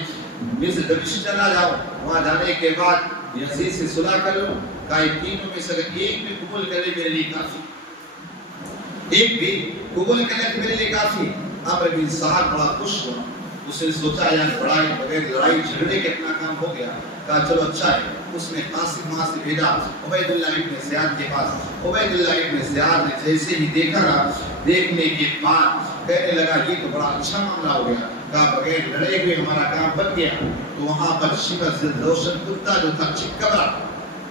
مصر دمشق چلا جاؤں. وہاں جانے کے بعد یزید سے صلح کر لوں. کہا تینوں میں سے اگر ایک بھی قبول کرے میرے لیے کافی. ایک بھی قبول کرے میرے لیے کافی. عمرو بن سعد بڑا خوش ہوا. اس نے سوچا یار بڑائی بغیر لڑائی جھگڑے کے اپنا کام ہو گیا. کہا چلو اچھا ہے. اس نے قاسم وہاں سے بھیجا عبیداللہ ابن زیاد کے پاس. عبیداللہ ابن زیاد نے جیسے ہی دیکھا دیکھنے کے بعد کہنے لگا یہ تو بڑا اچھا معاملہ ہو گیا. کہا بغیر لڑے ہوئے ہمارا کام بن گیا. تو وہاں پر شمس روشن کتا جو تھا چکبرا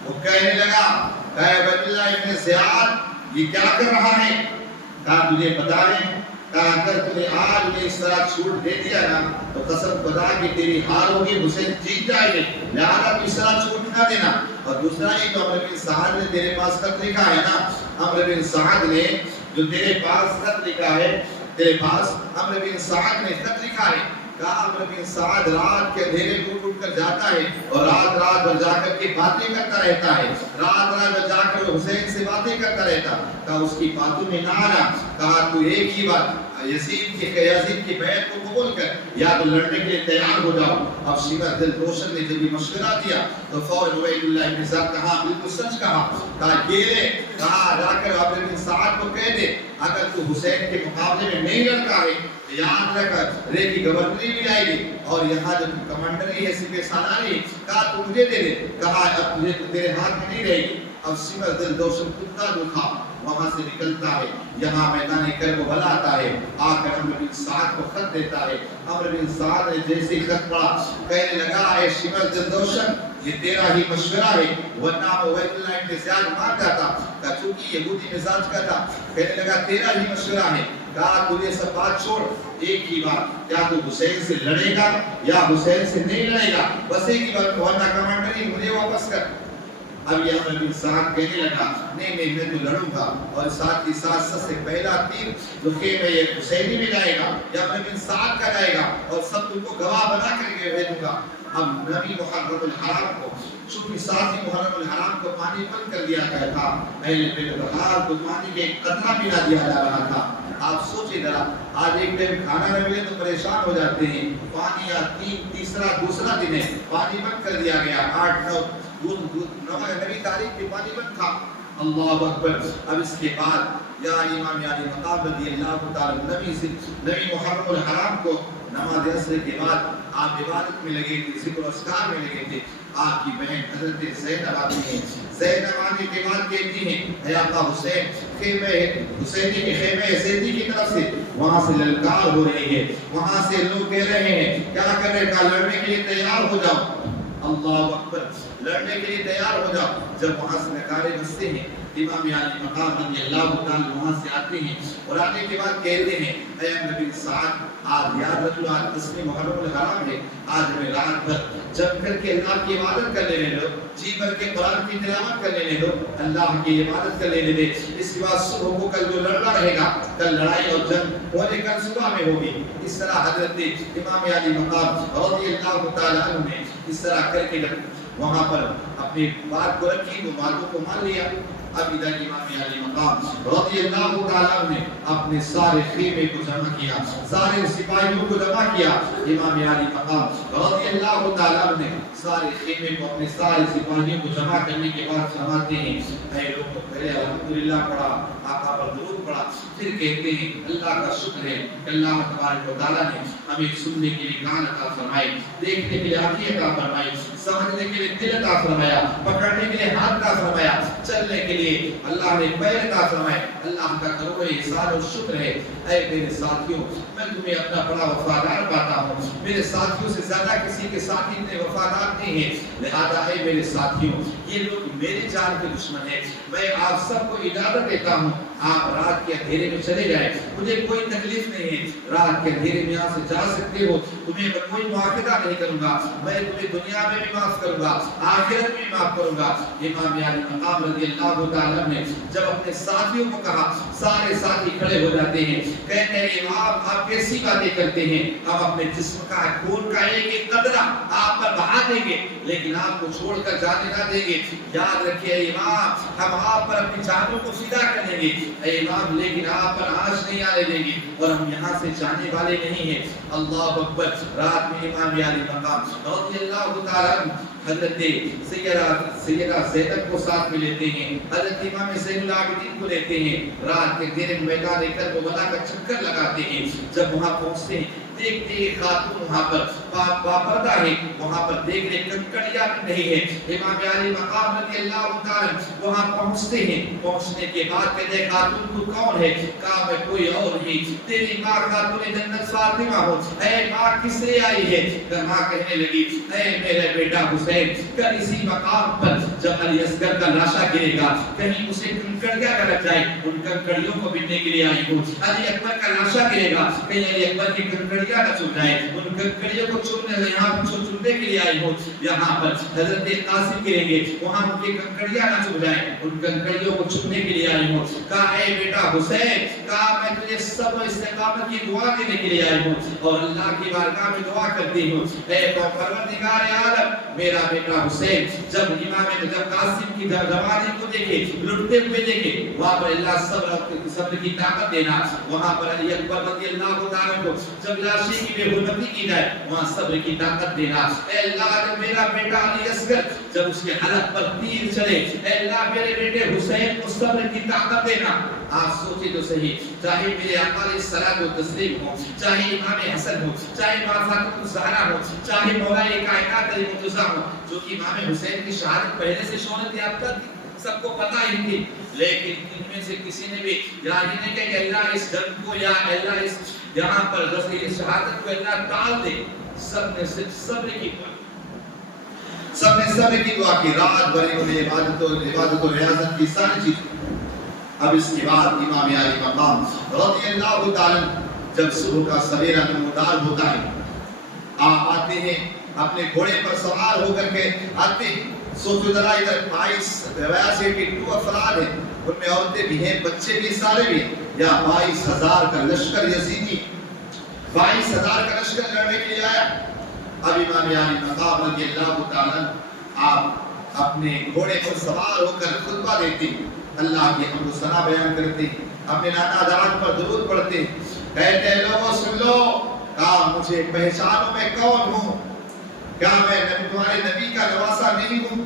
وہ کہنے لگا کہ عبیداللہ ابن زیاد یہ کیا کر رہا ہے. کہا تجھے پتا ہے کہا اگر تمہیں آج میں اس طرح چھوٹ دے دیا نا تو قسم خدا کہ تیری ہار ہوگی حسین جیت جائے گے لہذا تو اس طرح چھوٹ نہ دینا. اور دوسرا یہ تو عمرو بن سعد نے تیرے پاس خط لکھا ہے نا. عمرو بن سعد نے جو تیرے پاس خط لکھا ہے تیرے پاس عمرو بن سعد نے خط لکھا ہے. کہا عمرو بن سعد رات کے اندھیرے کو اٹھ کر جاتا ہے اور رات بھر جا کر کے باتیں کرتا رہتا ہے. رات بھر جا کر حسین سے باتیں کرتا رہتا. کہا اس کی باتوں میں نہ آنا، کہا تو ایک ہی بات یزید کی بیعت کو قبول کر، یا تو لڑنے کے لیے تیار ہو جاؤ۔ اب شیبہ دل روشن نے جب یہ مشورہ دیا تو فوراً عبید اللہ ابن زیاد کہا بالکل سچ کہا یہ لے، کہا جا کر عمرو بن سعد کو کہہ دے اگر تو حسین کے مقابلے میں نہیں لڑتا ہے یاد رکھ رے کی گورنری بھی آئے گی اور یہاں جو کمانڈری ہے سپہ سالاری، کہا تو مجھے دے دے، کہا اب تجھے تیرے ہاتھ میں نہیں رہے گی۔ اب شیبہ دل روشن کتا جو تھا وہاں سے نکلتا ہے، یہاں میدان کربلا آتا ہے، آ کر عمرو بن سعد کو خط دیتا ہے۔ عمرو بن سعد نے جیسے ہی خط پڑھا کہنے لگا اے شیبہ دل روشن یہ تیرا ہی مشورہ ہے، ورنہ عبید اللہ ابن زیاد مان جاتا، کہ چونکہ یہودی مزاج کا تھا، کہنے لگا تیرا ہی مشورہ ہے۔ کہا تو یہ سب بات چھوڑ، ایک ہی بات، کیا تو حسین سے لڑے گا یا حسین سے نہیں لڑے گا، بس ایک ہی بات، ورنہ کمانڈری مجھے واپس کر۔ اب یہ عمرو بن سعد کہنے لگا نہیں میں تو لڑوں گا، اور ساتھ ہی ساتھ سب سے پہلا تیر جو خیمہ حسینی میں جائے گا یا عمرو بن سعد کا جائے گا، اور سب تم کو گواہ بنا کر کے بھیجوں گا۔ اب نبی محرم الحرام کو چونکہ ساتھ ہی محرم الحرام کو پانی بند کر دیا گیا تھا، اہل بیت الحال کو پانی کے ایک قطرہ بھی نہ دیا جا رہا تھا۔ آپ سوچیں ذرا، آج ایک ٹائم کھانا نہ ملے تو پریشان ہو جاتے ہیں، پانی یا دوسرا دن ہے پانی بند کر دیا گیا، 8-9 نبی تاریخ کے پانی بند تھا۔ اللہ اکبر۔ اب اس کے بعد یا امام علی مقام رضی اللہ تعالی نبی محرم الحرام کو نماز عصر کے بعد آپ عبادت میں لگے تھے، ذکر و اذکار میں لگے تھے۔ آپ کی بہن حضرت زینب آتی ہیں، زینب آنے کے بعد کہتی ہیں اے آقا حسین، خیمہ حسینی کے خیمہ زیدی کی طرف سے وہاں سے للکار ہو رہی ہے، وہاں سے لوگ کہہ رہے ہیں کیا کرنے کا، لڑنے کے لیے تیار ہو جاؤ۔ اللہ اکبر، لڑنے کے لیے تیار ہو جاؤ۔ جب وہاں سے نکارے بجتے ہیں، امام علی مقام رضی اللہ تعالی وہاں سے آتے ہیں اور آنے کے بعد کہتے ہیں اے عمرو بن سعد آج یاد رکھ لو، آج 10 محرم الحرام ہے، آج ہمیں رات بھر جم کر کے اللہ کی عبادت کر لینے دو، جی بھر کے قرآن کی تلاوت کر لینے دو، اللہ کی عبادت کر لینے دے۔ اس کے بعد صبح کو کل جو لڑنا رہے گا، کل لڑائی اور جنگ ہونے کل صبح میں ہوگی۔ اس طرح حضرت امام علی مقام رضی اللہ تعالی عنہ نے اس طرح کر کے وہاں پر اپنی بات کو رکھی تو باتوں کو مان لیا۔ اب ادھر امام علی مقام رضی اللہ تعالیٰ عنہ نے اپنے سارے خیمے کو جمع کیا، سارے سپاہیوں کو جمع کیا۔ امام علی مقام رضی اللہ تعالیٰ عنہ نے سارے خیمے کو اپنے سارے سپاہیوں کو جمع کرنے کے بعد فرماتے ہیں اے لوگ، پہلے الحمدللہ پڑھا، آقا پر درود پڑھا، پھر کہتے ہیں اللہ کا شکر ہے کہ اللہ تبارک و تعالیٰ نے ہمیں سننے کے لیے کان عطا فرمائی، دیکھنے کے لیے آنکھیں عطا فرمائی، سمجھنے کے لیے دل عطا فرمایا، پکڑنے کے لیے ہاتھ عطا فرمایا، چلنے کے لیے اللہ نے پیر عطا فرمائے۔ اللہ کا کروڑ احسان اور شکر ہے۔ اے میرے ساتھیوں، میں تمہیں اپنا بڑا وفادار پاتا ہوں، میرے ساتھیوں سے زیادہ کسی کے ساتھی اتنے وفادار نہیں ہیں، لہذا اے میرے ساتھیوں یہ لوگ میری جان کے دشمن ہیں، میں آپ سب کو اجازت دیتا ہوں آپ رات کے اندھیرے میں چلے جائیں، مجھے کوئی تکلیف نہیں ہے، رات کے اندھیرے میں یہاں سے جا سکتے ہو، تمہیں میں کوئی مواخذہ نہیں کروں گا، میں تمہیں دنیا میں بھی معاف کروں گا، آخرت میں بھی معاف کروں گا۔ امام علی مقام رضی اللہ تعالیٰ نے جب اپنے ساتھیوں کو کہا، سارے ساتھی کھڑے ہو جاتے ہیں، کہتے ہیں امام آپ کیسی باتیں کرتے ہیں، ہم اپنے جسم کا خون کا ایک قطرہ آپ پر بہا دیں گے لیکن آپ کو چھوڑ کر جانے نہ دیں گے۔ یاد رکھیے امام، ہم آپ پر اپنی جانوں کو فدا کر دیں گے اے امام، لیکن آپ پر آنچ نہیں آنے دیں گے اور ہم یہاں سے جانے والے نہیں ہیں۔ اللہ اکبر۔ رات میں امام علی مقام رضی اللہ تعالیٰ حضرت سیدہ زینب کو ساتھ میں لیتے ہیں، حضرت امام زین العابدین کو لیتے ہیں، رات کے دیر میدان کربلا کا چکر لگاتے ہیں۔ جب وہاں پہنچتے ہیں دیکھتے ہیں خاتون وہاں پر باپردہ ہے، وہاں پر دیکھنے کنکڑیاں نہیں ہے۔ امام علی مقام رضی اللہ تعالی وہاں پہنچتے ہیں، پہنچنے کے بعد کہتے ہیں خاتون تو کون ہے؟ کہا میں کوئی اور نہیں، تیری ماں خاتون جنت فاطمہ ہو۔ اے ماں کس لیے آئی ہے؟ کہ ماں کہنے لگی اے میرا بیٹا حسین، کل اسی مقام پر جب علی اصغر کا لاشا گرے گا کہیں اسے کنکڑیاں نہ لگ جائے، ان کنکڑیوں کو بننے کے لیے آئی ہوں۔ علی اکبر کا لاشا گرے گا کہیں علی اکبر کی کنکڑیاں نہ چن جائے، ان کنکڑیوں کو چننے کے لیے آئی ہوں۔ یہاں پر حضرت قاسم گریں گے، وہاں ان کی کنکڑیاں نہ چن جائیں، ان کنکڑیوں کو چننے کے لیے آئی ہوں۔ کہا اے بیٹا حسین، کہا میں تجھے صبر و استقامت کی دعا دینے کے لیے آئی ہوں اور اللہ کی بارگاہ میں دعا کرتی ہوں، اے پروردگار عالم میرا میرا بیٹا حسین جب قاسم کی جوانی کو دیکھے لٹتے ہوئے دیکھے وہاں پر اللہ صبر کی طاقت دینا وہاں پر علی اکبر رضی اللہ تعالیٰ کو جب لاشی کی بے حرمتی کی جائے وہاں صبر کی طاقت دینا اے اللہ جب میرا بیٹا علی اصغر جب اس کے حلق پر تیر چلے اے اللہ میرے بیٹے حسین کو صبر کی طاقت دینا آپ سوچیں تو صحیح چاہے میرے آقا علیہ الصلوۃ والتسلیم ہو چاہے امام حسن ہو چاہے ماں فاطمہ الزہرا ہو چاہے مولا کائنات علی مرتضیٰ ہو جو کہ امام حسین کی شہادت پہلے سے شہرت یافتہ تھی سب کو پتہ ہی تھی لیکن ان میں سے کسی نے بھی یا یہ نہیں کہ اللہ اس جنگ کو یا اللہ اس یہاں پر رسول شہادت کو اللہ ٹال دے سب نے صرف صبر کی دعا سب نے صبر کی دعا کی رات بھر انہوں نے عبادت و ریاضت کی ساری چیز اب اس کے بعد امام علی مقام رضی اللہ تعالی جب صبح کا سویرا نمودار ہوتا ہے آپ آتے ہیں اپنے گھوڑے پر سوار ہو کر کے آتے ہیں سوچو ذرا ادھر 22 روایت کے 2 افراد ہیں ان میں عورتیں بھی ہیں بچے بھی سارے بھی ہیں یا 22,000 کا لشکر یزیدی 22,000 کا لشکر لڑنے کے لیے آیا اب امام علی مقام رضی اللہ تعالی آپ اپنے گھوڑے پر سوار ہو کر خطبہ دیتے ہیں اللہ کی حمد و ثنا بیان کرتے ہیں اپنے نانا دان پر درود پڑھتے ہیں کہتے ہیں لوگوں سن لو کہا مجھے پہچانو میں کون ہوں کیا میں تمہارے نبی کا نواسا نہیں ہوں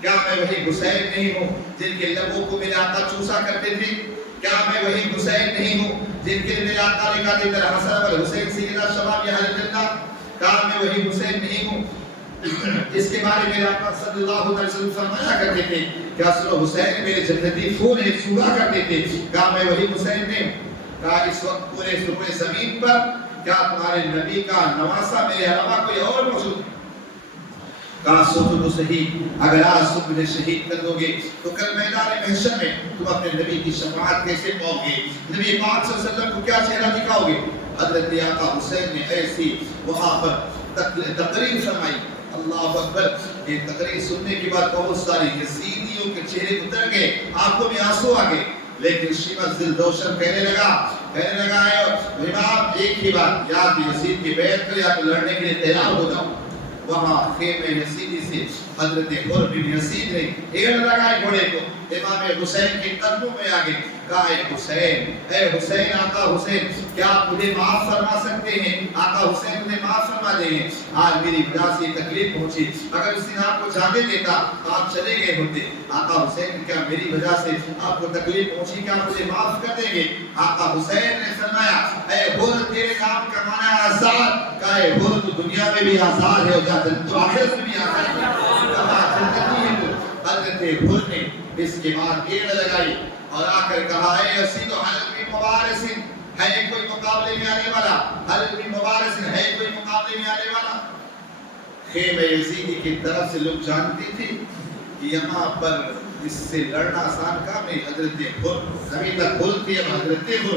کیا میں وہی حسین نہیں ہوں جن کے لبوں کو میرے آقا چوسا کرتے تھے کیا میں وہی حسین نہیں ہوں جن کے میرے آقا نے کہا تھا حسن والحسین سیدنا شباب اہل جنہ کیا میں وہی حسین نہیں ہوں جس کے بارے میں آقا صلی اللہ علیہ وسلم فرمایا کرتے تھے کیا سنو حسین میرے جنتی پھول ہیں سوگا کرتے تھے کیا میں وہی حسین نہیں ہوں کہا اس وقت پورے زمین پر کیا تمہارے نبی کا نواسا میرے علاوہ کوئی اور موجود ہے کہا سوچو تو صحیح اگر آج تم مجھے شہید کر دو گے تو کل میدان محشر میں تم اپنے نبی کی شفاعت کیسے پاؤ گے نبی پاک صلی اللہ علیہ وسلم کو کیا چہرہ دکھاؤ گے حضرت آقا حسین نے ایسی وہاں پر تقریر فرمائی اللہ اکبر یہ تقریر سننے کے بعد بہت ساری یزیدیوں کے چہرے اتر گئے آنکھوں میں آنسو آ گئے لیکن شیمت ذوالدوشن کہنے لگا ہے امام ایک ہی بات یا تو یزید کی بیعت کر یا تو لڑنے کے لیے تیار ہو جاؤ وہاں خیمہ یزیدی سے حضرت حر بن یزید نے ایڑ لگائے گھوڑے کو امام حسین کے قدموں میں آگے کہا اے حسین آقا حسین کیا آپ مجھے معاف فرما سکتے ہیں آقا حسین مجھے معاف فرما دیں ہیں آج میری وجہ سے تکلیف پہنچی اگر اس دن آپ کو جانے دیتا آپ چلے گئے ہوتے آقا حسین کیا میری وجہ سے آپ کو تکلیف پہنچی کیا مجھے معاف کر دیں گے آقا حسین نے فرمایا اے حر تیرے نام کا معنی ہے آزاد کہا اے حر تو دنیا میں بھی آزاد ہے اور تو آخرت میں بھی آزاد ہے کہا جنتی ہے تو حضرت حر نے اس کے بعد ایڑ لگائی اور آ کر کہا اے یزید حل بن مبارز ہے کوئی مقابلے میں آنے والا حل بن مبارز ہے کوئی مقابلے میں آنے والا خیمہ یزیدی کی طرف سے لوگ جانتے تھے کہ یہاں پر اس سے لڑنا آسان کام ہے حضرت حر زمین تک کھولتی ہے حضرت حر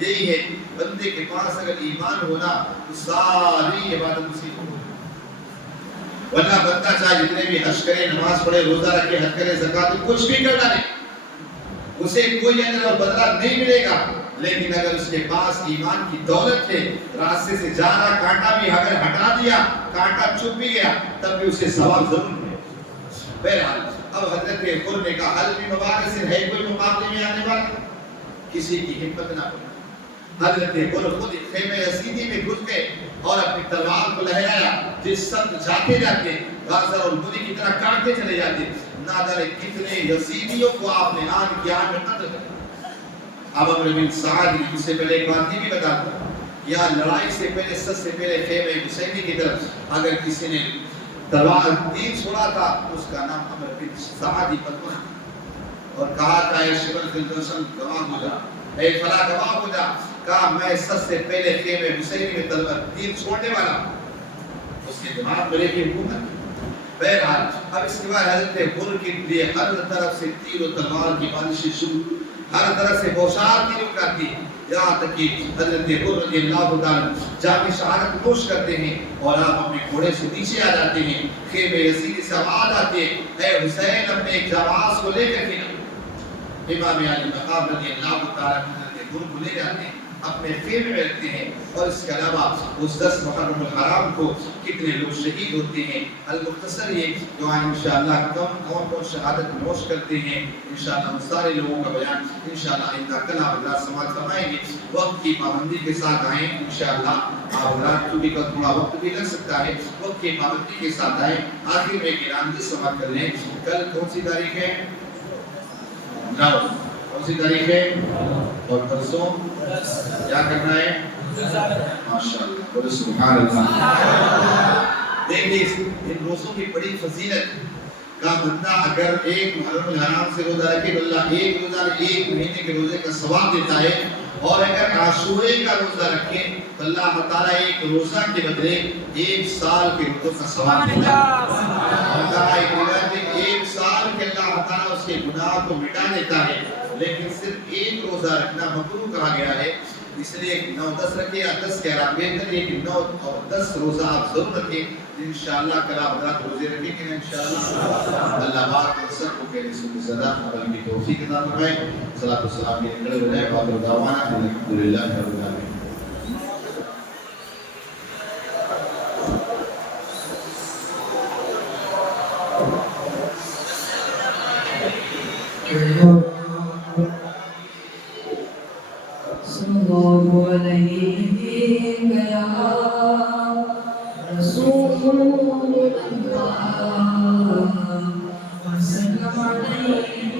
یہی ہے بندے کے پاس اگر ایمان ہونا تو ساری عبادت اسی کو ورنہ بندہ چاہے جتنے بھی حج کرے نماز پڑھے روزہ رکھے حج کرے زکات کچھ بھی کرنا نہیں اسے کوئی اجر اور بدلہ نہیں ملے گا لیکن اگر اس کے پاس ایمان کی دولت ہے راستے سے جا رہا کانٹا بھی اگر ہٹا دیا کانٹا چپ بھی گیا تب بھی اسے ثواب ضرور ملے بہرحال اب حضرت حر نے کہا حل بن مبارز ہے کوئی مقابلے میں آنے والا کسی کی ہمت نہ پڑی حضرت حر خود خیمہ یزیدی میں گھس گئے اور اپنی تلوار کو لہرایا جس سمت جاتے غازہ اور مدی کی طرح کاٹتے چلے جاتے نہ جانے کتنے یزیدیوں کو آپ نے آن کی آن میں قتل کر اب عمرو بن سعد نے اس سے پہلے ایک بات یہ بھی بتاتا یا لڑائی سے پہلے سب سے پہلے خیمہ حسینی کی طرف اگر کسی نے تلوار تیر چھوڑا تھا اس کا نام عمرو بن سعد بدمہ اور کہا تھا اے شبر ذوالدوشن گواہ ہو جا اے فلاں گواہ ہو جا کہا میں سب سے پہلے خیمہ حسینی میں تلوار تیر چھوڑنے والا اس کے دماغ میں لے حکومت بہرحال اب اس کے بعد حضرت حر کے لیے ہر طرف سے تیر و تلوار کی بارشیں شروع ہر طرف سے بوشار تیروں کرتی یہاں تک کہ حضرت حر رضی اللہ تعالی جامع شہادت نوش کرتے ہیں اور آپ اپنے گھوڑے سے نیچے آ جاتے ہیں خیمہ یزیدی سے آواز آتی ہے اے حسین اپنے ایک جواز کو لے کر کے امام علی مقام رضی اللہ تعالی حضرت حر کو لے جاتے ہیں اپنے خیمے میں رکھتے ہیں. اور اس کے علاوہ اس 10 محرم الحرام کو کتنے لوگ شہید ہوتے ہیں. المختصر یہ دعائیں انشاءاللہ کون شہادت نوش کرتے ہیں انشاءاللہ ان سارے لوگوں کا بیان انشاءاللہ آئندہ کل آپ حضرات سماعت فرمائیں گے. وقت کی پابندی کے ساتھ آئیں انشاءاللہ. آپ حضرات چونکہ کا تھوڑا وقت بھی لگ سکتا ہے, وقت کی پابندی کے ساتھ آئیں. آخر میں ایک اعلان کی سماعت کر لیں. کل کون سی تاریخ ہے؟ 9. کون سی تاریخ ہے؟ اور پرسوں کیا کرنا ہے؟ ماشاءاللہ بولے سبحان اللہ. دیکھیے ان روزوں کی بڑی فضیلت کا بندہ اگر ایک محرم الحرام سے روزہ رکھے تو اللہ ایک روزہ 1 مہینے کے روزے کا ثواب دیتا ہے. اور اگر عاشورے کا روزہ رکھے تو اللہ تعالیٰ ایک روزہ کے بدلے 1 سال کے روزوں کا ثواب دیتا ہے. ایک سال کے اللہ تعالیٰ اس کے گناہ کو مٹا دیتا ہے. لیکن صرف ایک روزہ رکھنا مکروہ کہا گیا ہے. اس لیے 9-10 رکھے یا 10 کہہ رہا بہتر ہے کہ 9 اور 10 روزہ آپ ضرور رکھیں. انشاءاللہ کل آپ حضرات روزے رکھیں گے انشاءاللہ. اللہ پاک ہم سب کو کہنے سنی صدا عمل کی توفیق عطا فرمائے. صلاۃ والسلام کے نکلے ہوئے ہیں. وآخر دعوانا الحمدللہ رب العالمین. صلو علیہ یا رسول اللہ وسلم علیہ